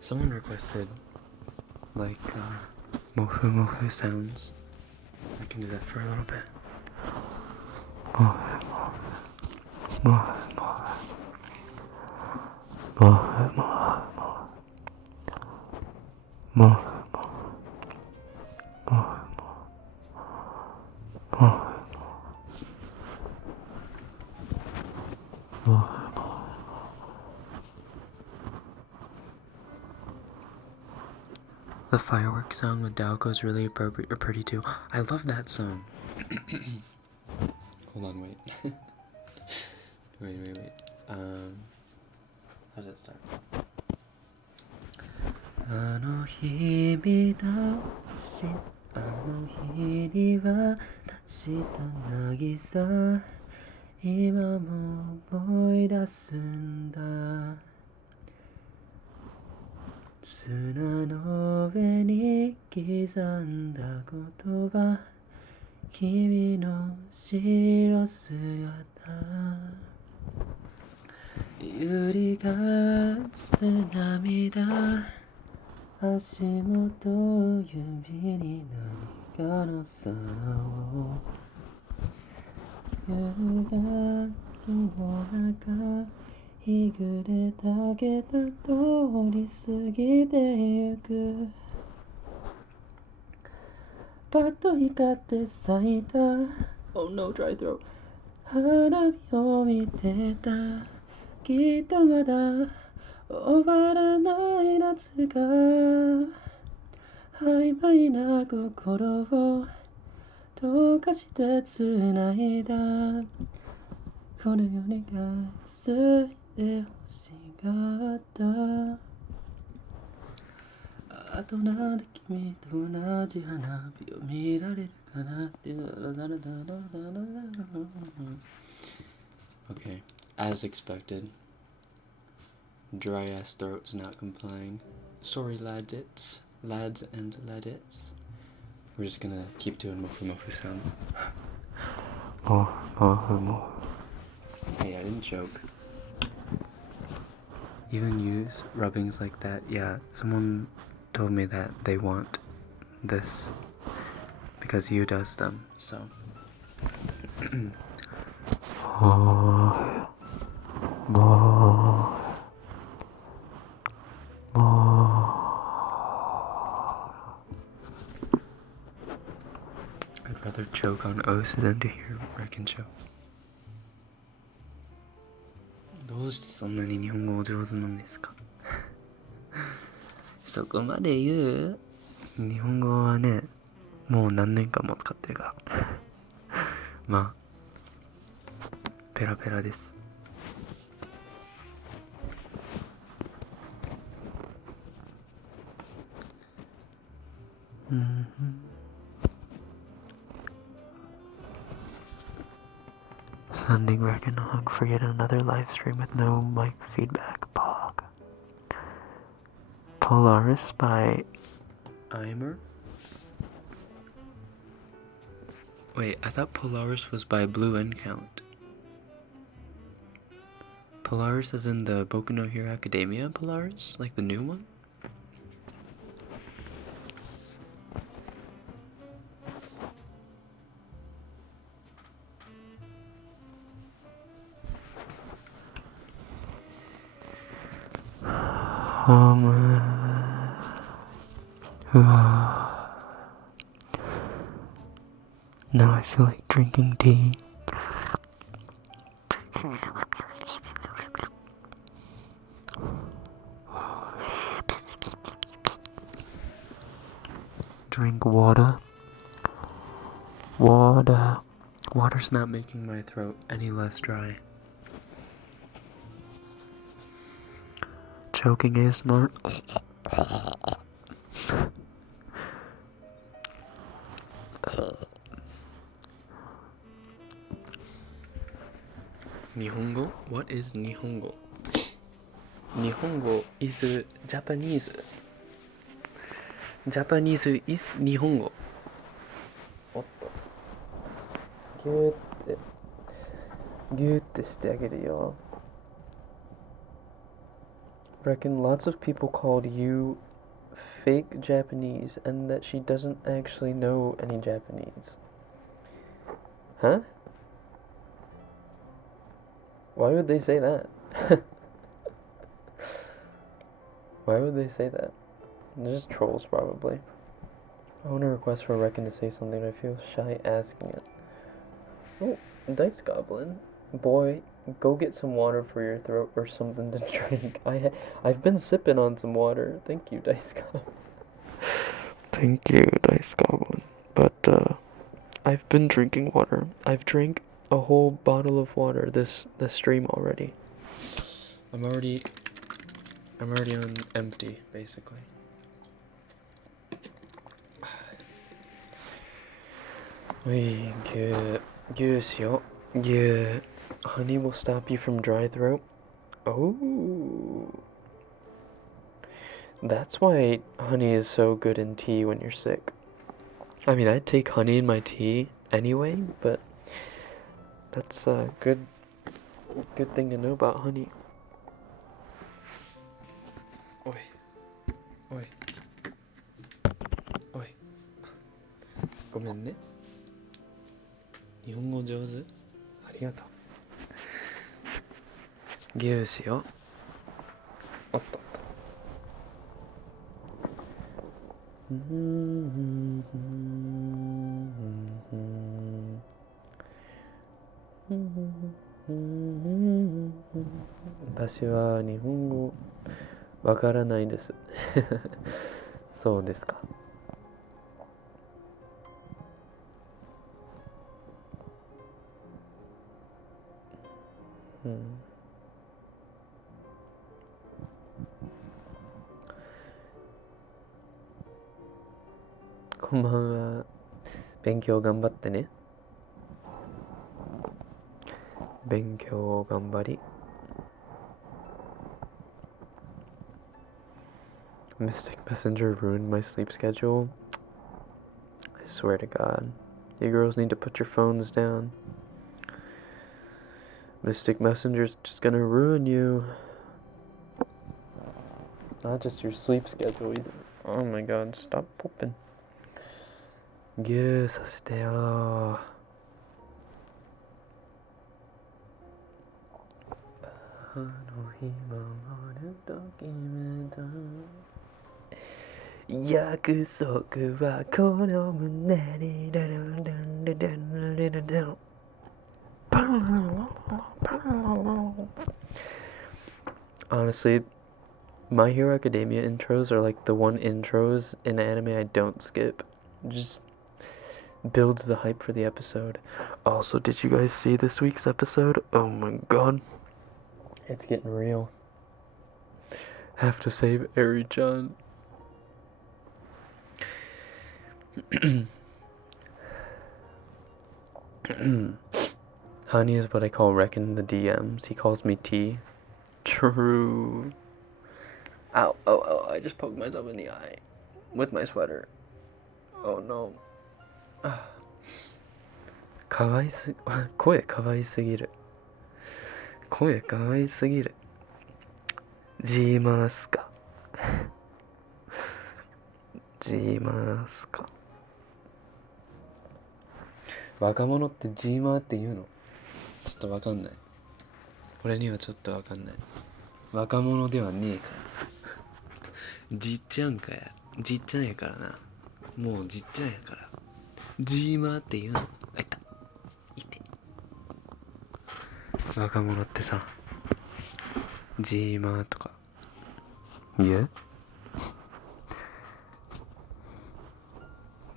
Someone requested like mofu mofu sounds. I can do that for a little bit. Mofu mofu. Mofu mofu. Mofu mofu. Mofu mofu. Mofu mofu. The fireworks song with Daoko is really appropriate or pretty too. I love that song. Hold on, wait. wait. How does it start? あの日見たしあの日にはした渚今も思い出すんだ砂の上に刻んだ言葉君の白姿揺りがつ涙足元指に何かの皿を夕がきの中日暮れだけだ通り過ぎてゆくパッと光って咲いた Oh no, dry throat 花火を見てたきっとまだ終わらない夏が曖昧な心を溶かして繋いだこの世にが続いてほしかったあとなんで君と同じ花火を見られるかなって Okay, as expected, dry ass throat's not complying. Sorry lads and ladettes. We're just gonna keep doing mofu mofu sounds. Hey, I didn't joke. Even use rubbings like that. Yeah, someone told me that they want this because you does them, so. I'd rather choke on oaths than to hear Rekken choke. どうしてそんなに日本語お上手なんですかそこまで言う日本語はね、もう何年間も使ってるからまあ、ペラペラです。Sending Rekken a hug for yet another live stream with no mic feedback. Pog. Polaris by Eimer? Wait, I thought Polaris was by Blue Encount. Polaris as in the Boku no Hero Academia Polaris? Like the new one? Now I feel like drinking tea. Drink water. Water's not making my throat any less dry. Choking ASMR. 日本語? What is 日本語? 日本語 is Japanese. Japanese is 日本語. おっと。ギューってしてあげるよ。Reckon lots of people called you fake Japanese and that she doesn't actually know any Japanese. Huh? Why would they say that? Why would they say that? They're just trolls, probably. I want to request for Rekken to say something, I feel shy asking it. Oh, Dice Goblin. Boy, go get some water for your throat or something to drink. I've been sipping on some water. Thank you, Dice Goblin. Thank you, Dice Goblin. But, I've been drinking water. I've drank a whole bottle of water this stream already. I'm already on empty, basically. Wait, yeah, honey will stop you from dry throat. Oh, That's why honey is so good in tea when you're sick. I mean, I'd take honey in my tea anyway, but that's a good thing to know about honey. Oi. Oi. Oi. ごめんね。日本語上手？ありがとう。ギューしよう。おっとっと。私は日本語わからないです。そうですか。こんばんは。勉強頑張ってね。勉強頑張り。Mystic Messenger ruined my sleep schedule. I swear to God. You girls need to put your phones down. Mystic Messenger's just gonna ruin you. Not just your sleep schedule either. Oh my God, stop pooping. ギューさせてよ。あの日守ると決めた約束はこの胸にダルンダンダンダンダンダンパンパン Honestly, My Hero Academia intros are like the one intros in anime I don't skip. Just builds the hype for the episode. Also, did you guys see this week's episode? Oh my God. It's getting real. Have to save Eri-chan. Honey is what I call Rekken in the DMs. He calls me T. True. Ow, oh, oh, I just poked myself in the eye. With my sweater. Oh no. かわいす、声かわいすぎる。声かわいすぎる。ジーマースか。ジーマースか。若者ってジーマーって言うの？ちょっとわかんない。俺にはちょっとわかんない。若者ではねえから。じっちゃんかや。じっちゃんやからな。もうじっちゃんやから。ジーマーって言うの？あいた。いて。若者ってさ、ジーマーとか言う？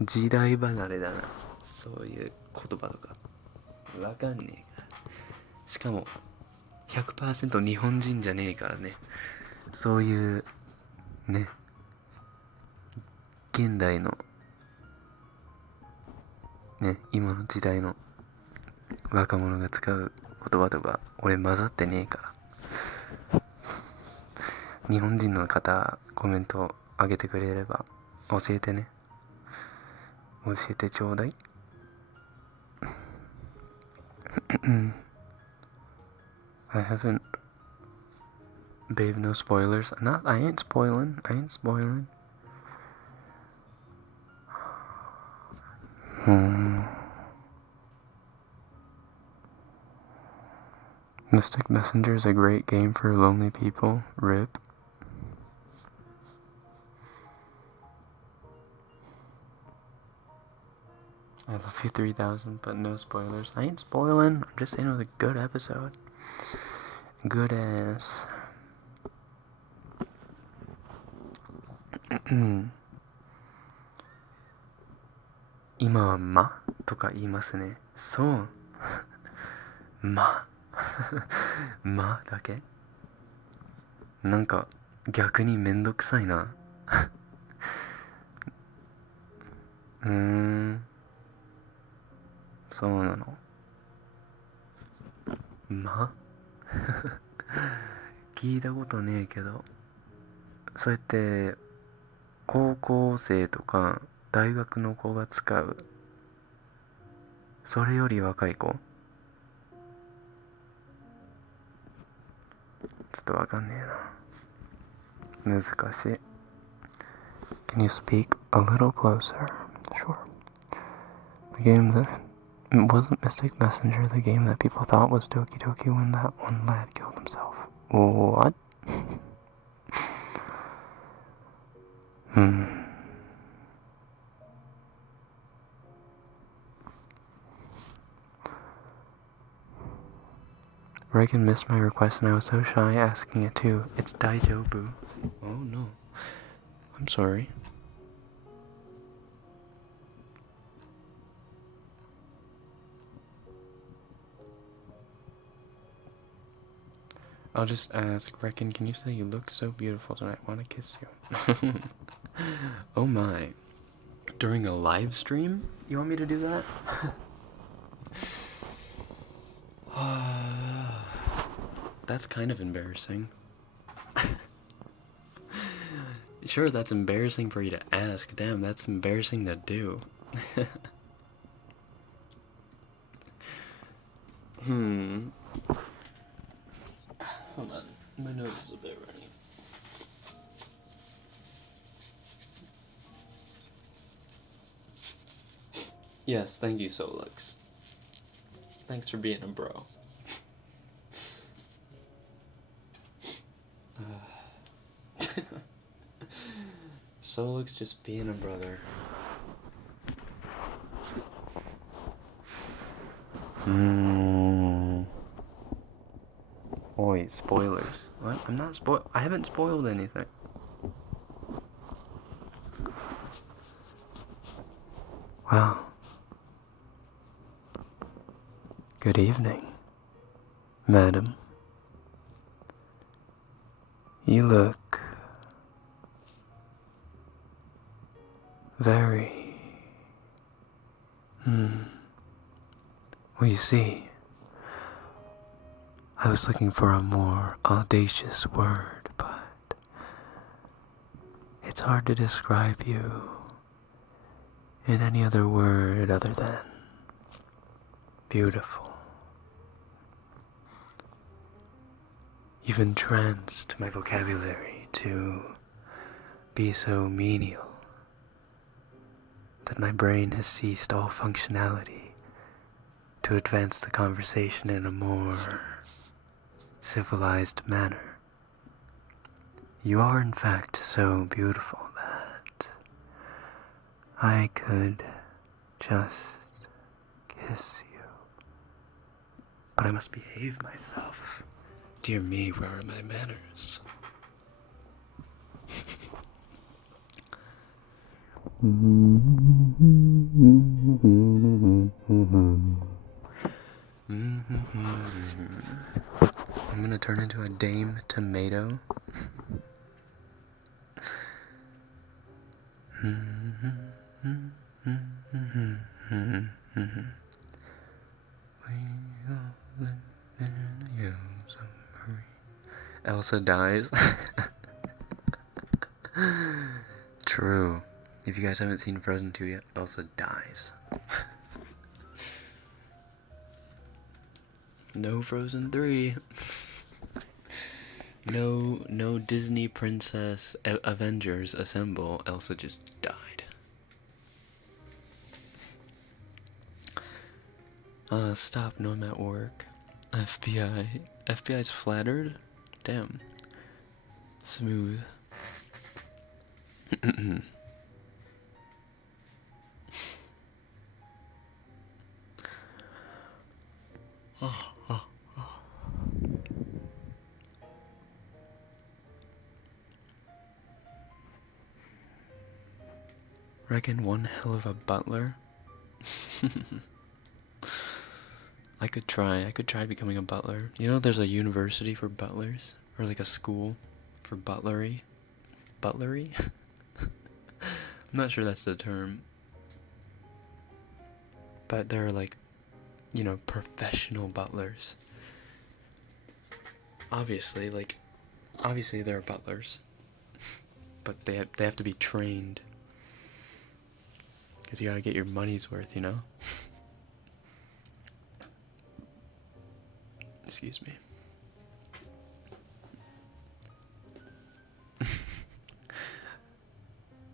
時代離れだな。そういう言葉とかわかんねえから。しかも 100% 日本人じゃねえからね。そういうね、現代のね、今の時代の若者が使う言葉とか俺混ざってねえから。日本人の方コメントあげてくれれば教えてね。教えてちょうだい。I haven't. Babe, no spoilers. I ain't spoiling. Mystic Messenger is a great game for lonely people. RIP. I love you 3000, but no spoilers. I ain't spoiling. I'm just saying it was a good episode. Good ass. 今はまとか言いますね。そう。ままだけ？なんか逆にめんどくさいな。そうなの。ま聞いたことねえけど、そうやって高校生とか大学の子が使う、それより若い子、ちょっとわかんねえな、難しい。 Can you speak a little closer? Sure. The game that it wasn't Mystic Messenger, the game that people thought was Doki Doki when that one lad killed himself. What? Rekken missed my request and I was so shy asking it too. It's Daijobu. Oh no. I'm sorry. I'll just ask, Rekken, can you say you look so beautiful tonight? I want to kiss you. Oh my. During a live stream? You want me to do that? That's kind of embarrassing. Sure, that's embarrassing for you to ask. Damn, that's embarrassing to do. Hold on, my nose is a bit runny. Yes, thank you, Solux. Thanks for being a bro. Solux just being a brother. Oi, spoilers. What? I'm not I haven't spoiled anything. Wow. Good evening, madam. You look very... Well, you see, I was looking for a more audacious word, but it's hard to describe you in any other word other than beautiful. You've entranced my vocabulary to be so menial that my brain has ceased all functionality to advance the conversation in a more civilized manner. You are in fact so beautiful that I could just kiss you. But I must behave myself. Dear me, where are my manners? I'm gonna turn into a Dame Tomato. Elsa dies. True. If you guys haven't seen Frozen 2 yet, Elsa dies. No Frozen 3. No Disney Princess Avengers Assemble. Elsa just died. Stop. No, I'm at work. FBI. FBI's flattered? Damn. Smooth. Reckon one hell of a butler. I could try becoming a butler. You know there's a university for butlers? Or like a school for butlery? Butlery? I'm not sure that's the term. But there are like, you know, professional butlers. Obviously there are butlers. but they have to be trained. Because you gotta get your money's worth, you know? Excuse me.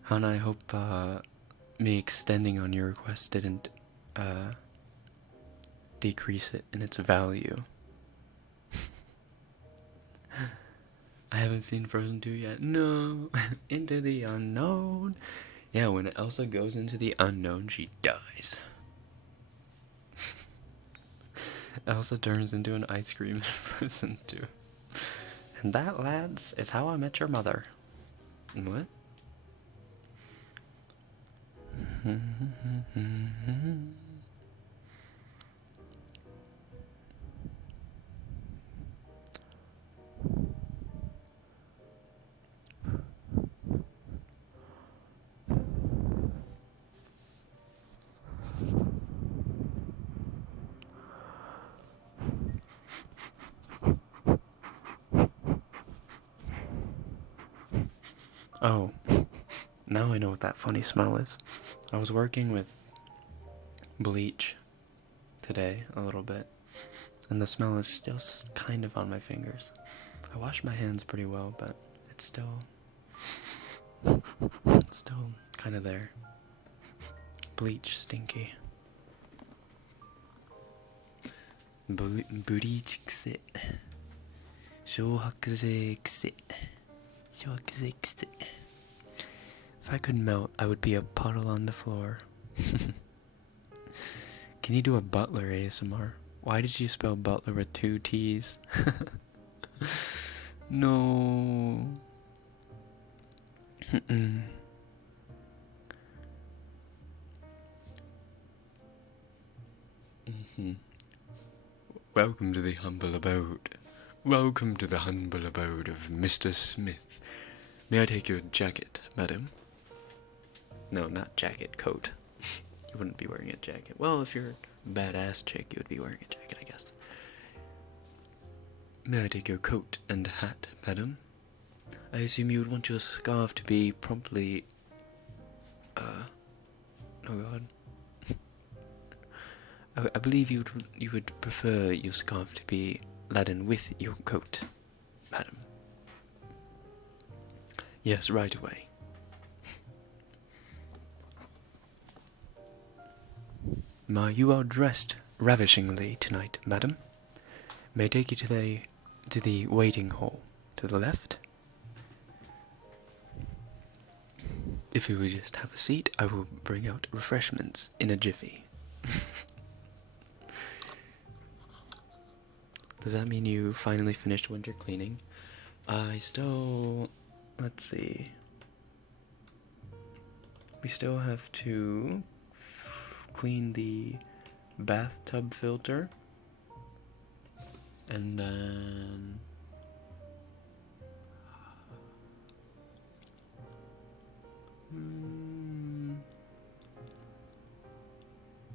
Hannah, I hope me extending on your request didn't decrease it in its value. I haven't seen Frozen 2 yet. No! Into the unknown! Yeah, when Elsa goes into the unknown, she dies. Elsa turns into an ice cream in Frozen 2. And that, lads, is how I met your mother. What? Oh, now I know what that funny smell is. I was working with bleach today a little bit, and the smell is still kind of on my fingers. I washed my hands pretty well, but it's still kind of there. Bleach stinky. Bleach kse. Shohakuze kse. Shohakuze kse. If I could melt, I would be a puddle on the floor. Can you do a butler ASMR? Why did you spell butler with 2 T's? No. Welcome to the humble abode. Welcome to the humble abode of Mr. Smith. May I take your jacket, madam? No, not jacket, coat. You wouldn't be wearing a jacket. Well, if you're a badass chick, you would be wearing a jacket, I guess. May I take your coat and hat, madam? I assume you would want your scarf to be promptly... oh god. I believe you would prefer your scarf to be laden with your coat, madam. Yes, right away. You are dressed ravishingly tonight, madam. May I take you to the waiting hall to the left? If you would just have a seat, I will bring out refreshments in a jiffy. Does that mean you finally finished winter cleaning? I still... let's see. We still have to clean the bathtub filter. And then...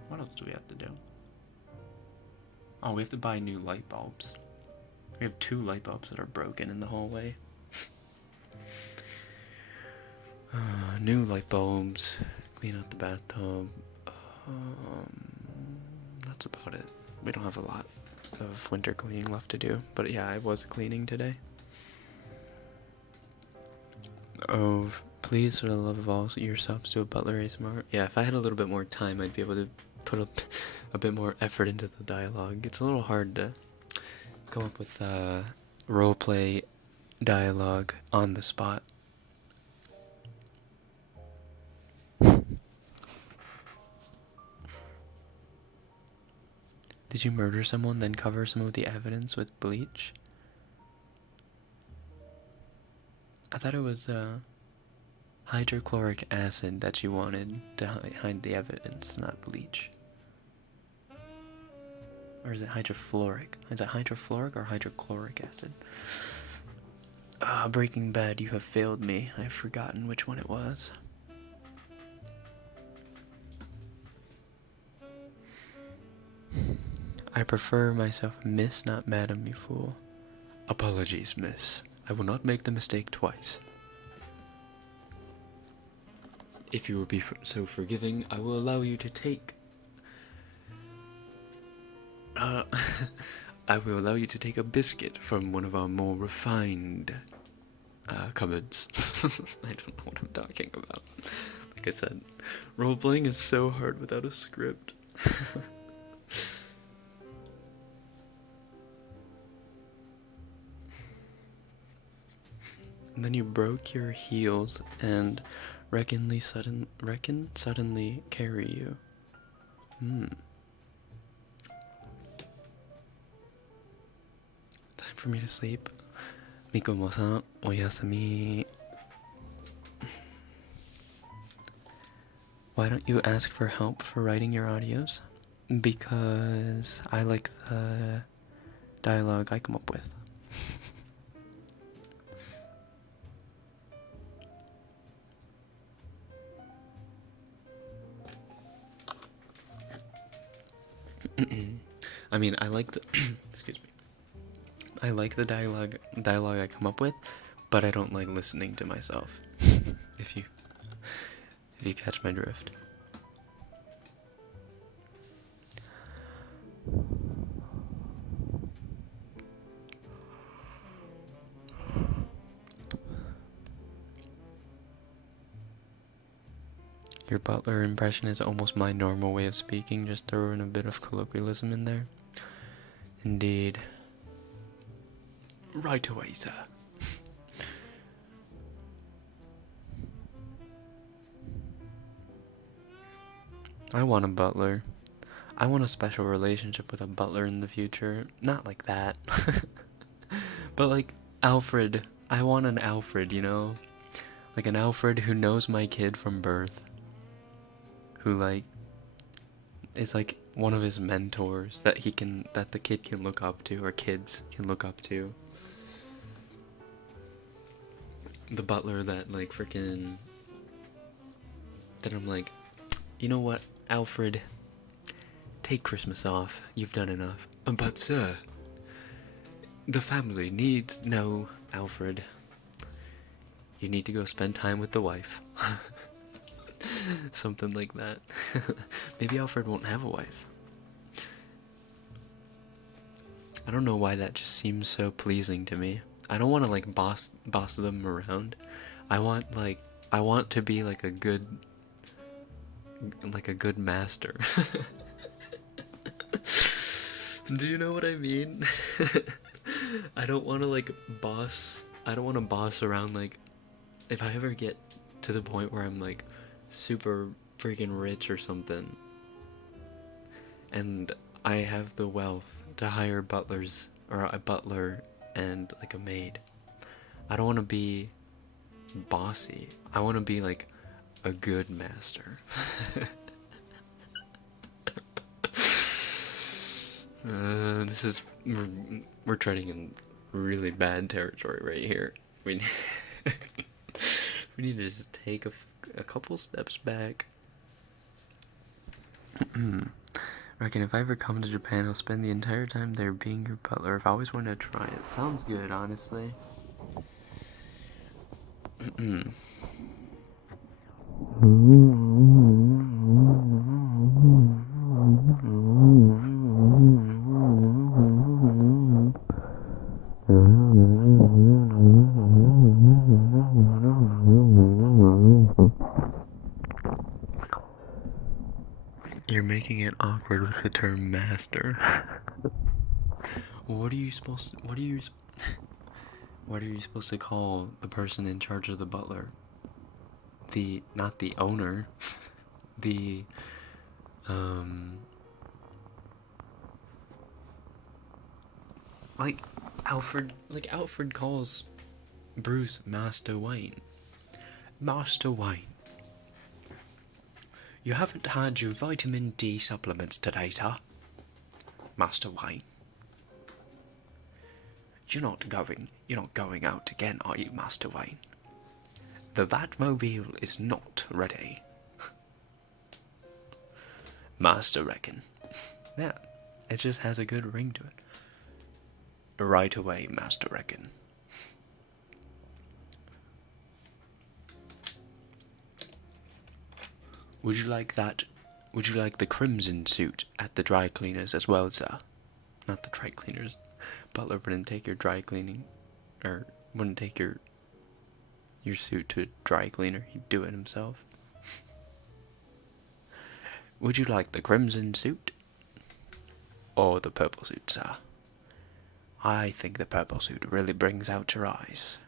what else do we have to do? Oh, we have to buy new light bulbs. We have 2 light bulbs that are broken in the hallway. New light bulbs. Clean out the bathtub. That's about it. We don't have a lot of winter cleaning left to do. But yeah, I was cleaning today. Oh, please, for the love of all your subs, do a butler ASMR. Yeah, if I had a little bit more time, I'd be able to put up a bit more effort into the dialogue. It's a little hard to come up with roleplay dialogue on the spot. Did you murder someone, then cover some of the evidence with bleach? I thought it was hydrochloric acid that you wanted to hide the evidence, not bleach. Or is it hydrofluoric? Is it hydrofluoric or hydrochloric acid? Breaking Bad, you have failed me. I've forgotten which one it was. I prefer myself Miss, not Madam, you fool. Apologies, Miss. I will not make the mistake twice. If you will be so forgiving, I will allow you to take... I will allow you to take a biscuit from one of our more refined cupboards. I don't know what I'm talking about. Like I said, role-playing is so hard without a script. And then you broke your heels and Rekken suddenly carry you. Time for me to sleep. Mikomo-san, oyasumi. Why don't you ask for help for writing your audios? Because I like the dialogue I come up with. I mean, I like the excuse me. I like the dialogue I come up with, but I don't like listening to myself. If you catch my drift. Your butler impression is almost my normal way of speaking, just throwing a bit of colloquialism in there. Indeed. Right away, sir. I want a butler. I want a special relationship with a butler in the future. Not like that. But like Alfred. I want an Alfred, you know? Like an Alfred who knows my kid from birth. Who like is like one of his mentors that the kid can look up to, or kids can look up to. The butler that like freaking that I'm like, you know what, Alfred, take Christmas off. You've done enough. But sir, the family needs... No, Alfred. You need to go spend time with the wife. Something like that. Maybe Alfred won't have a wife. I don't know why that just seems so pleasing to me. I don't want to like boss them around. I want to be like a good master. Do you know what I mean? I don't want to like boss. I don't want to boss around. Like, if I ever get to the point where I'm like super freaking rich or something, and I have the wealth to hire butlers, or a butler and like a maid, I don't want to be bossy. I want to be like a good master. We're treading in really bad territory right here. We need to just take a couple steps back. Reckon if I ever come to Japan, I'll spend the entire time there being your butler. I've always wanted to try it. Sounds good, honestly. You're making it awkward with the term master. What are you supposed to call the person in charge of the butler? Not the owner. Like Alfred calls Bruce Master Wayne. Master Wayne. You haven't had your vitamin D supplements today, sir. Master Wayne. You're not going out again, are you, Master Wayne? The Batmobile is not ready. Master Rekken. Yeah, it just has a good ring to it. Right away, Master Rekken. Would you like that? Would you like the crimson suit at the dry cleaners as well, sir? Not the dry cleaners. Butler wouldn't take your dry cleaning, or wouldn't take your suit to a dry cleaner. He'd do it himself. Would you like the crimson suit? Or the purple suit, sir? I think the purple suit really brings out your eyes.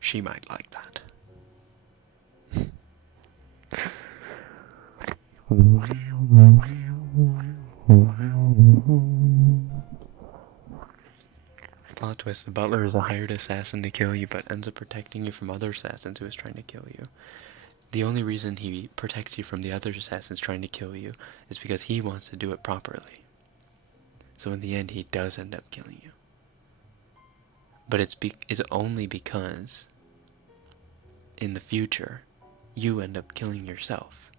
She might like that. Plot twist, the butler is a hired assassin to kill you, but ends up protecting you from other assassins who is trying to kill you. The only reason he protects you from the other assassins trying to kill you is because he wants to do it properly. So in the end, he does end up killing you. But it's only because in the future, you end up killing yourself.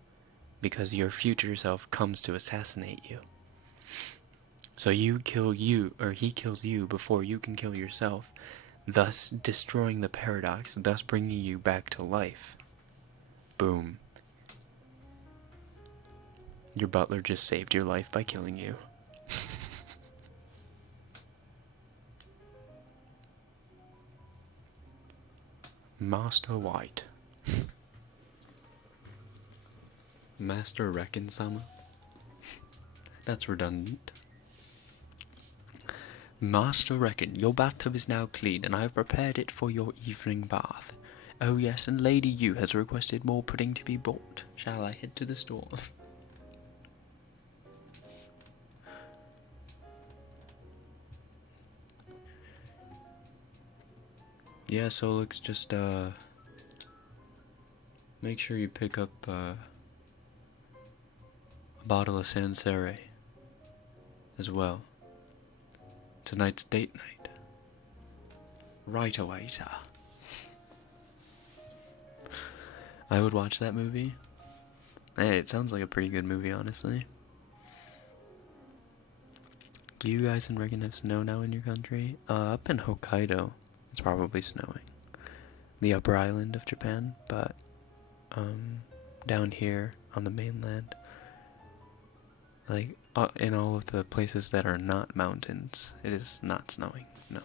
Because your future self comes to assassinate you. So you kill you, or he kills you before you can kill yourself, thus destroying the paradox, thus bringing you back to life. Boom. Your butler just saved your life by killing you. Master White. Master Rekken sama? That's redundant. Master Rekken, your bathtub is now clean, and I have prepared it for your evening bath. Oh yes, and Lady Yu has requested more pudding to be bought. Shall I head to the store? Yeah, so let's just, make sure you pick up, a bottle of Sancerre as well. Tonight's date night. Right away, sir. I would watch that movie. Hey, it sounds like a pretty good movie, honestly. Do you guys in Rekken have snow now in your country? Up in Hokkaido, it's probably snowing. The upper island of Japan, but, down here on the mainland, like, in all of the places that are not mountains, it is not snowing, no.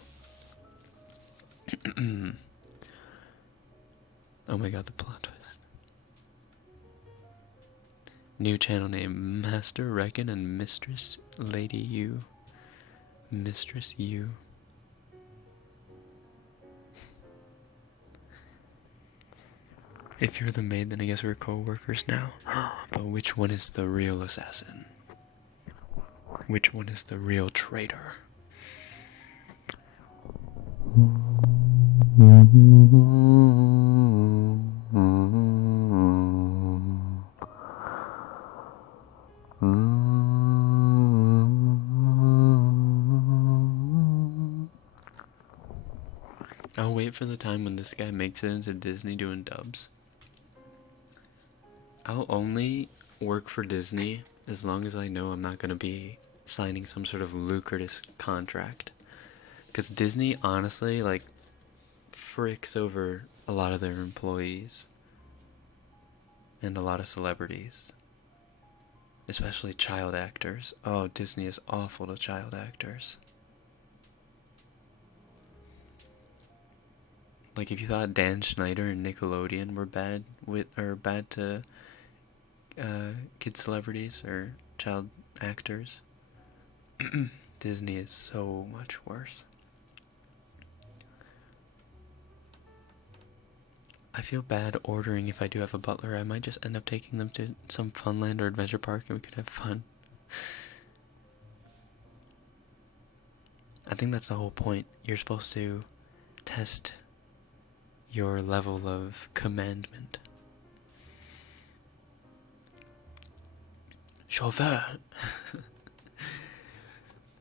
Oh my god, the plot twist. New channel name, Master Rekken and Mistress Lady Yu. Mistress Yu. If you're the maid, then I guess we're co-workers now. But which one is the real assassin? Which one is the real traitor? I'll wait for the time when this guy makes it into Disney doing dubs. I'll only work for Disney as long as I know I'm not going to be signing some sort of lucrative contract. Because Disney, honestly, like, fricks over a lot of their employees. And a lot of celebrities. Especially child actors. Oh, Disney is awful to child actors. Like, if you thought Dan Schneider and Nickelodeon were bad to kid celebrities or child actors, Disney is so much worse. I feel bad ordering if I do have a butler. I might just end up taking them to some Funland or Adventure Park and we could have fun. I think that's the whole point. You're supposed to test your level of commandment. Chauffeur!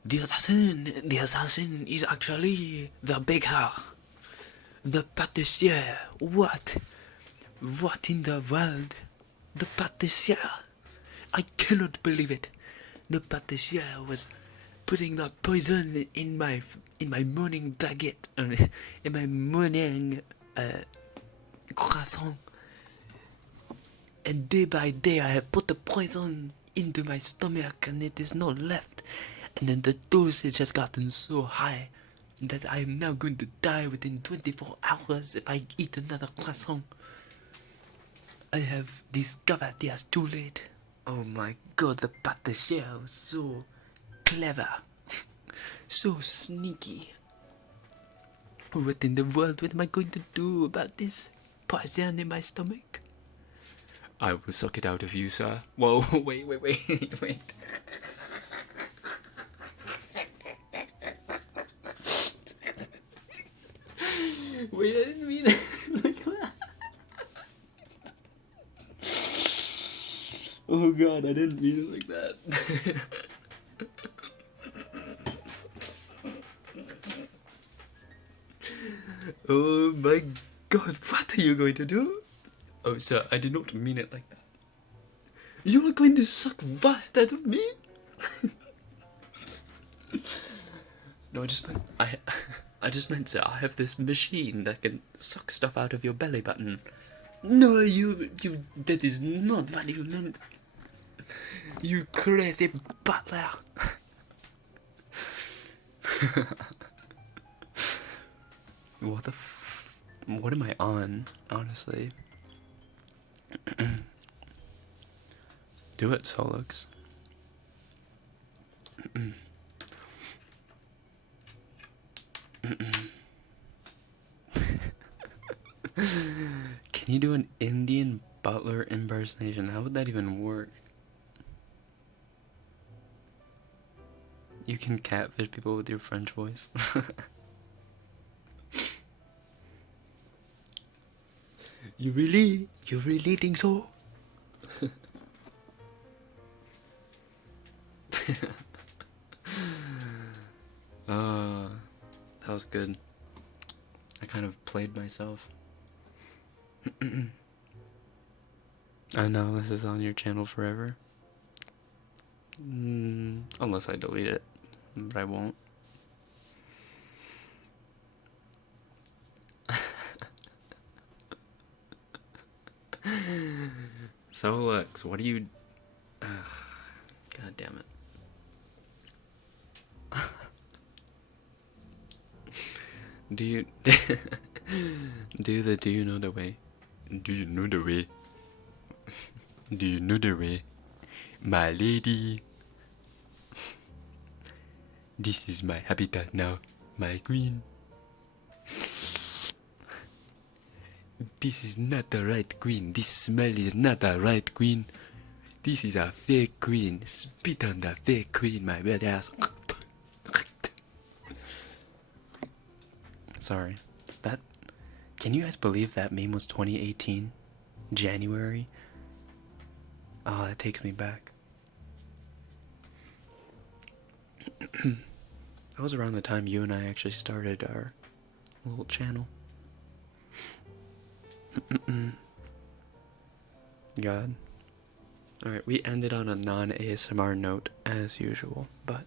The assassin is actually the baker. The pâtissier. What in the world? The pâtissier. I cannot believe it. The pâtissier was putting the poison in my morning baguette, in my morning croissant. And day by day I have put the poison into my stomach and it is not left. And then the dosage has gotten so high that I am now going to die within 24 hours if I eat another croissant. I have discovered yes too late. Oh my god, the pâtissier was so clever. So sneaky. What in the world, what am I going to do about this poison in my stomach? I will suck it out of you, sir. Whoa, wait. Wait, I didn't mean it like that. Oh god, I didn't mean it like that. Oh my god, what are you going to do? Oh sir, I did not mean it like that. You are going to suck what out of me? No, I just meant sir, I have this machine that can suck stuff out of your belly button. No, that is not what you meant. You crazy butler. What am I on, honestly? Do it, Solux. Can you do an Indian butler impersonation? How would that even work? You can catfish people with your French voice. You really think so? That was good. I kind of played myself. I know this is on your channel forever. Unless I delete it, but I won't. So Lex, what do you... God damn it. Do you know the way? Do you know the way? Do you know the way? My lady. This is my habitat now, my queen. This is not the right queen. This smell is not the right queen. This is a fake queen. Spit on the fake queen, my bad ass. Sorry. That... Can you guys believe that meme was 2018? January? Oh, that takes me back. That was around the time you and I actually started our little channel. God. Alright, we ended on a non-ASMR note, as usual, but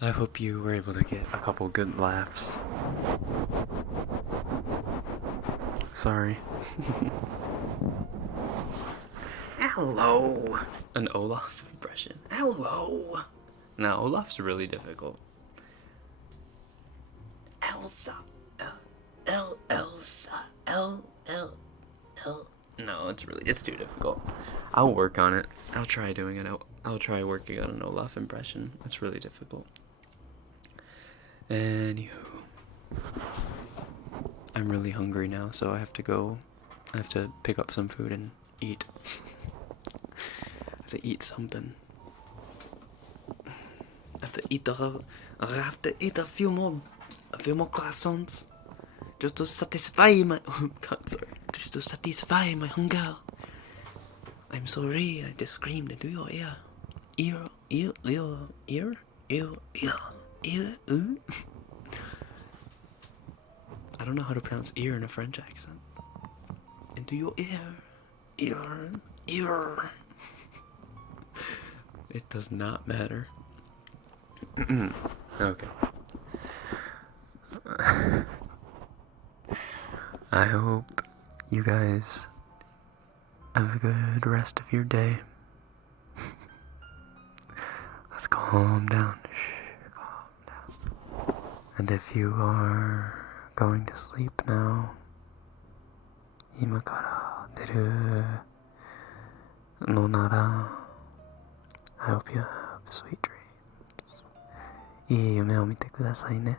I hope you were able to get a couple good laughs. Sorry. Hello! An Olaf impression. Hello! Now, Olaf's really difficult. Elsa. Elsa. No, it's too difficult. I'll work on it. I'll try doing it. I'll try working on an Olaf impression. It's really difficult. Anywho. I'm really hungry now, so I have to pick up some food and eat. I have to eat something. I have to eat a few more croissants. Just to satisfy my... I'm sorry. Just to satisfy my hunger. I'm sorry, I just screamed into your ear. Ear. I don't know how to pronounce ear in a French accent. Into your ear. Ear. It does not matter. Okay. I hope you guys Have a good rest of your day. Let's calm down. Shh, calm down. And if you are going to sleep now, 今から寝るのなら I hope you have sweet dreams. いい夢を見てくださいね。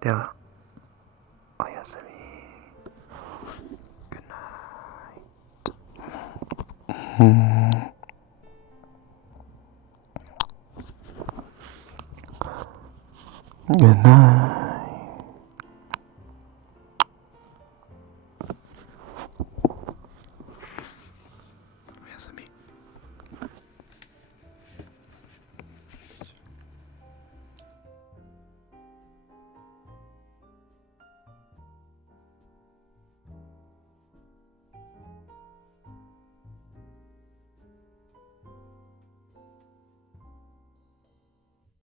では、おやすみ。Good night. Good night.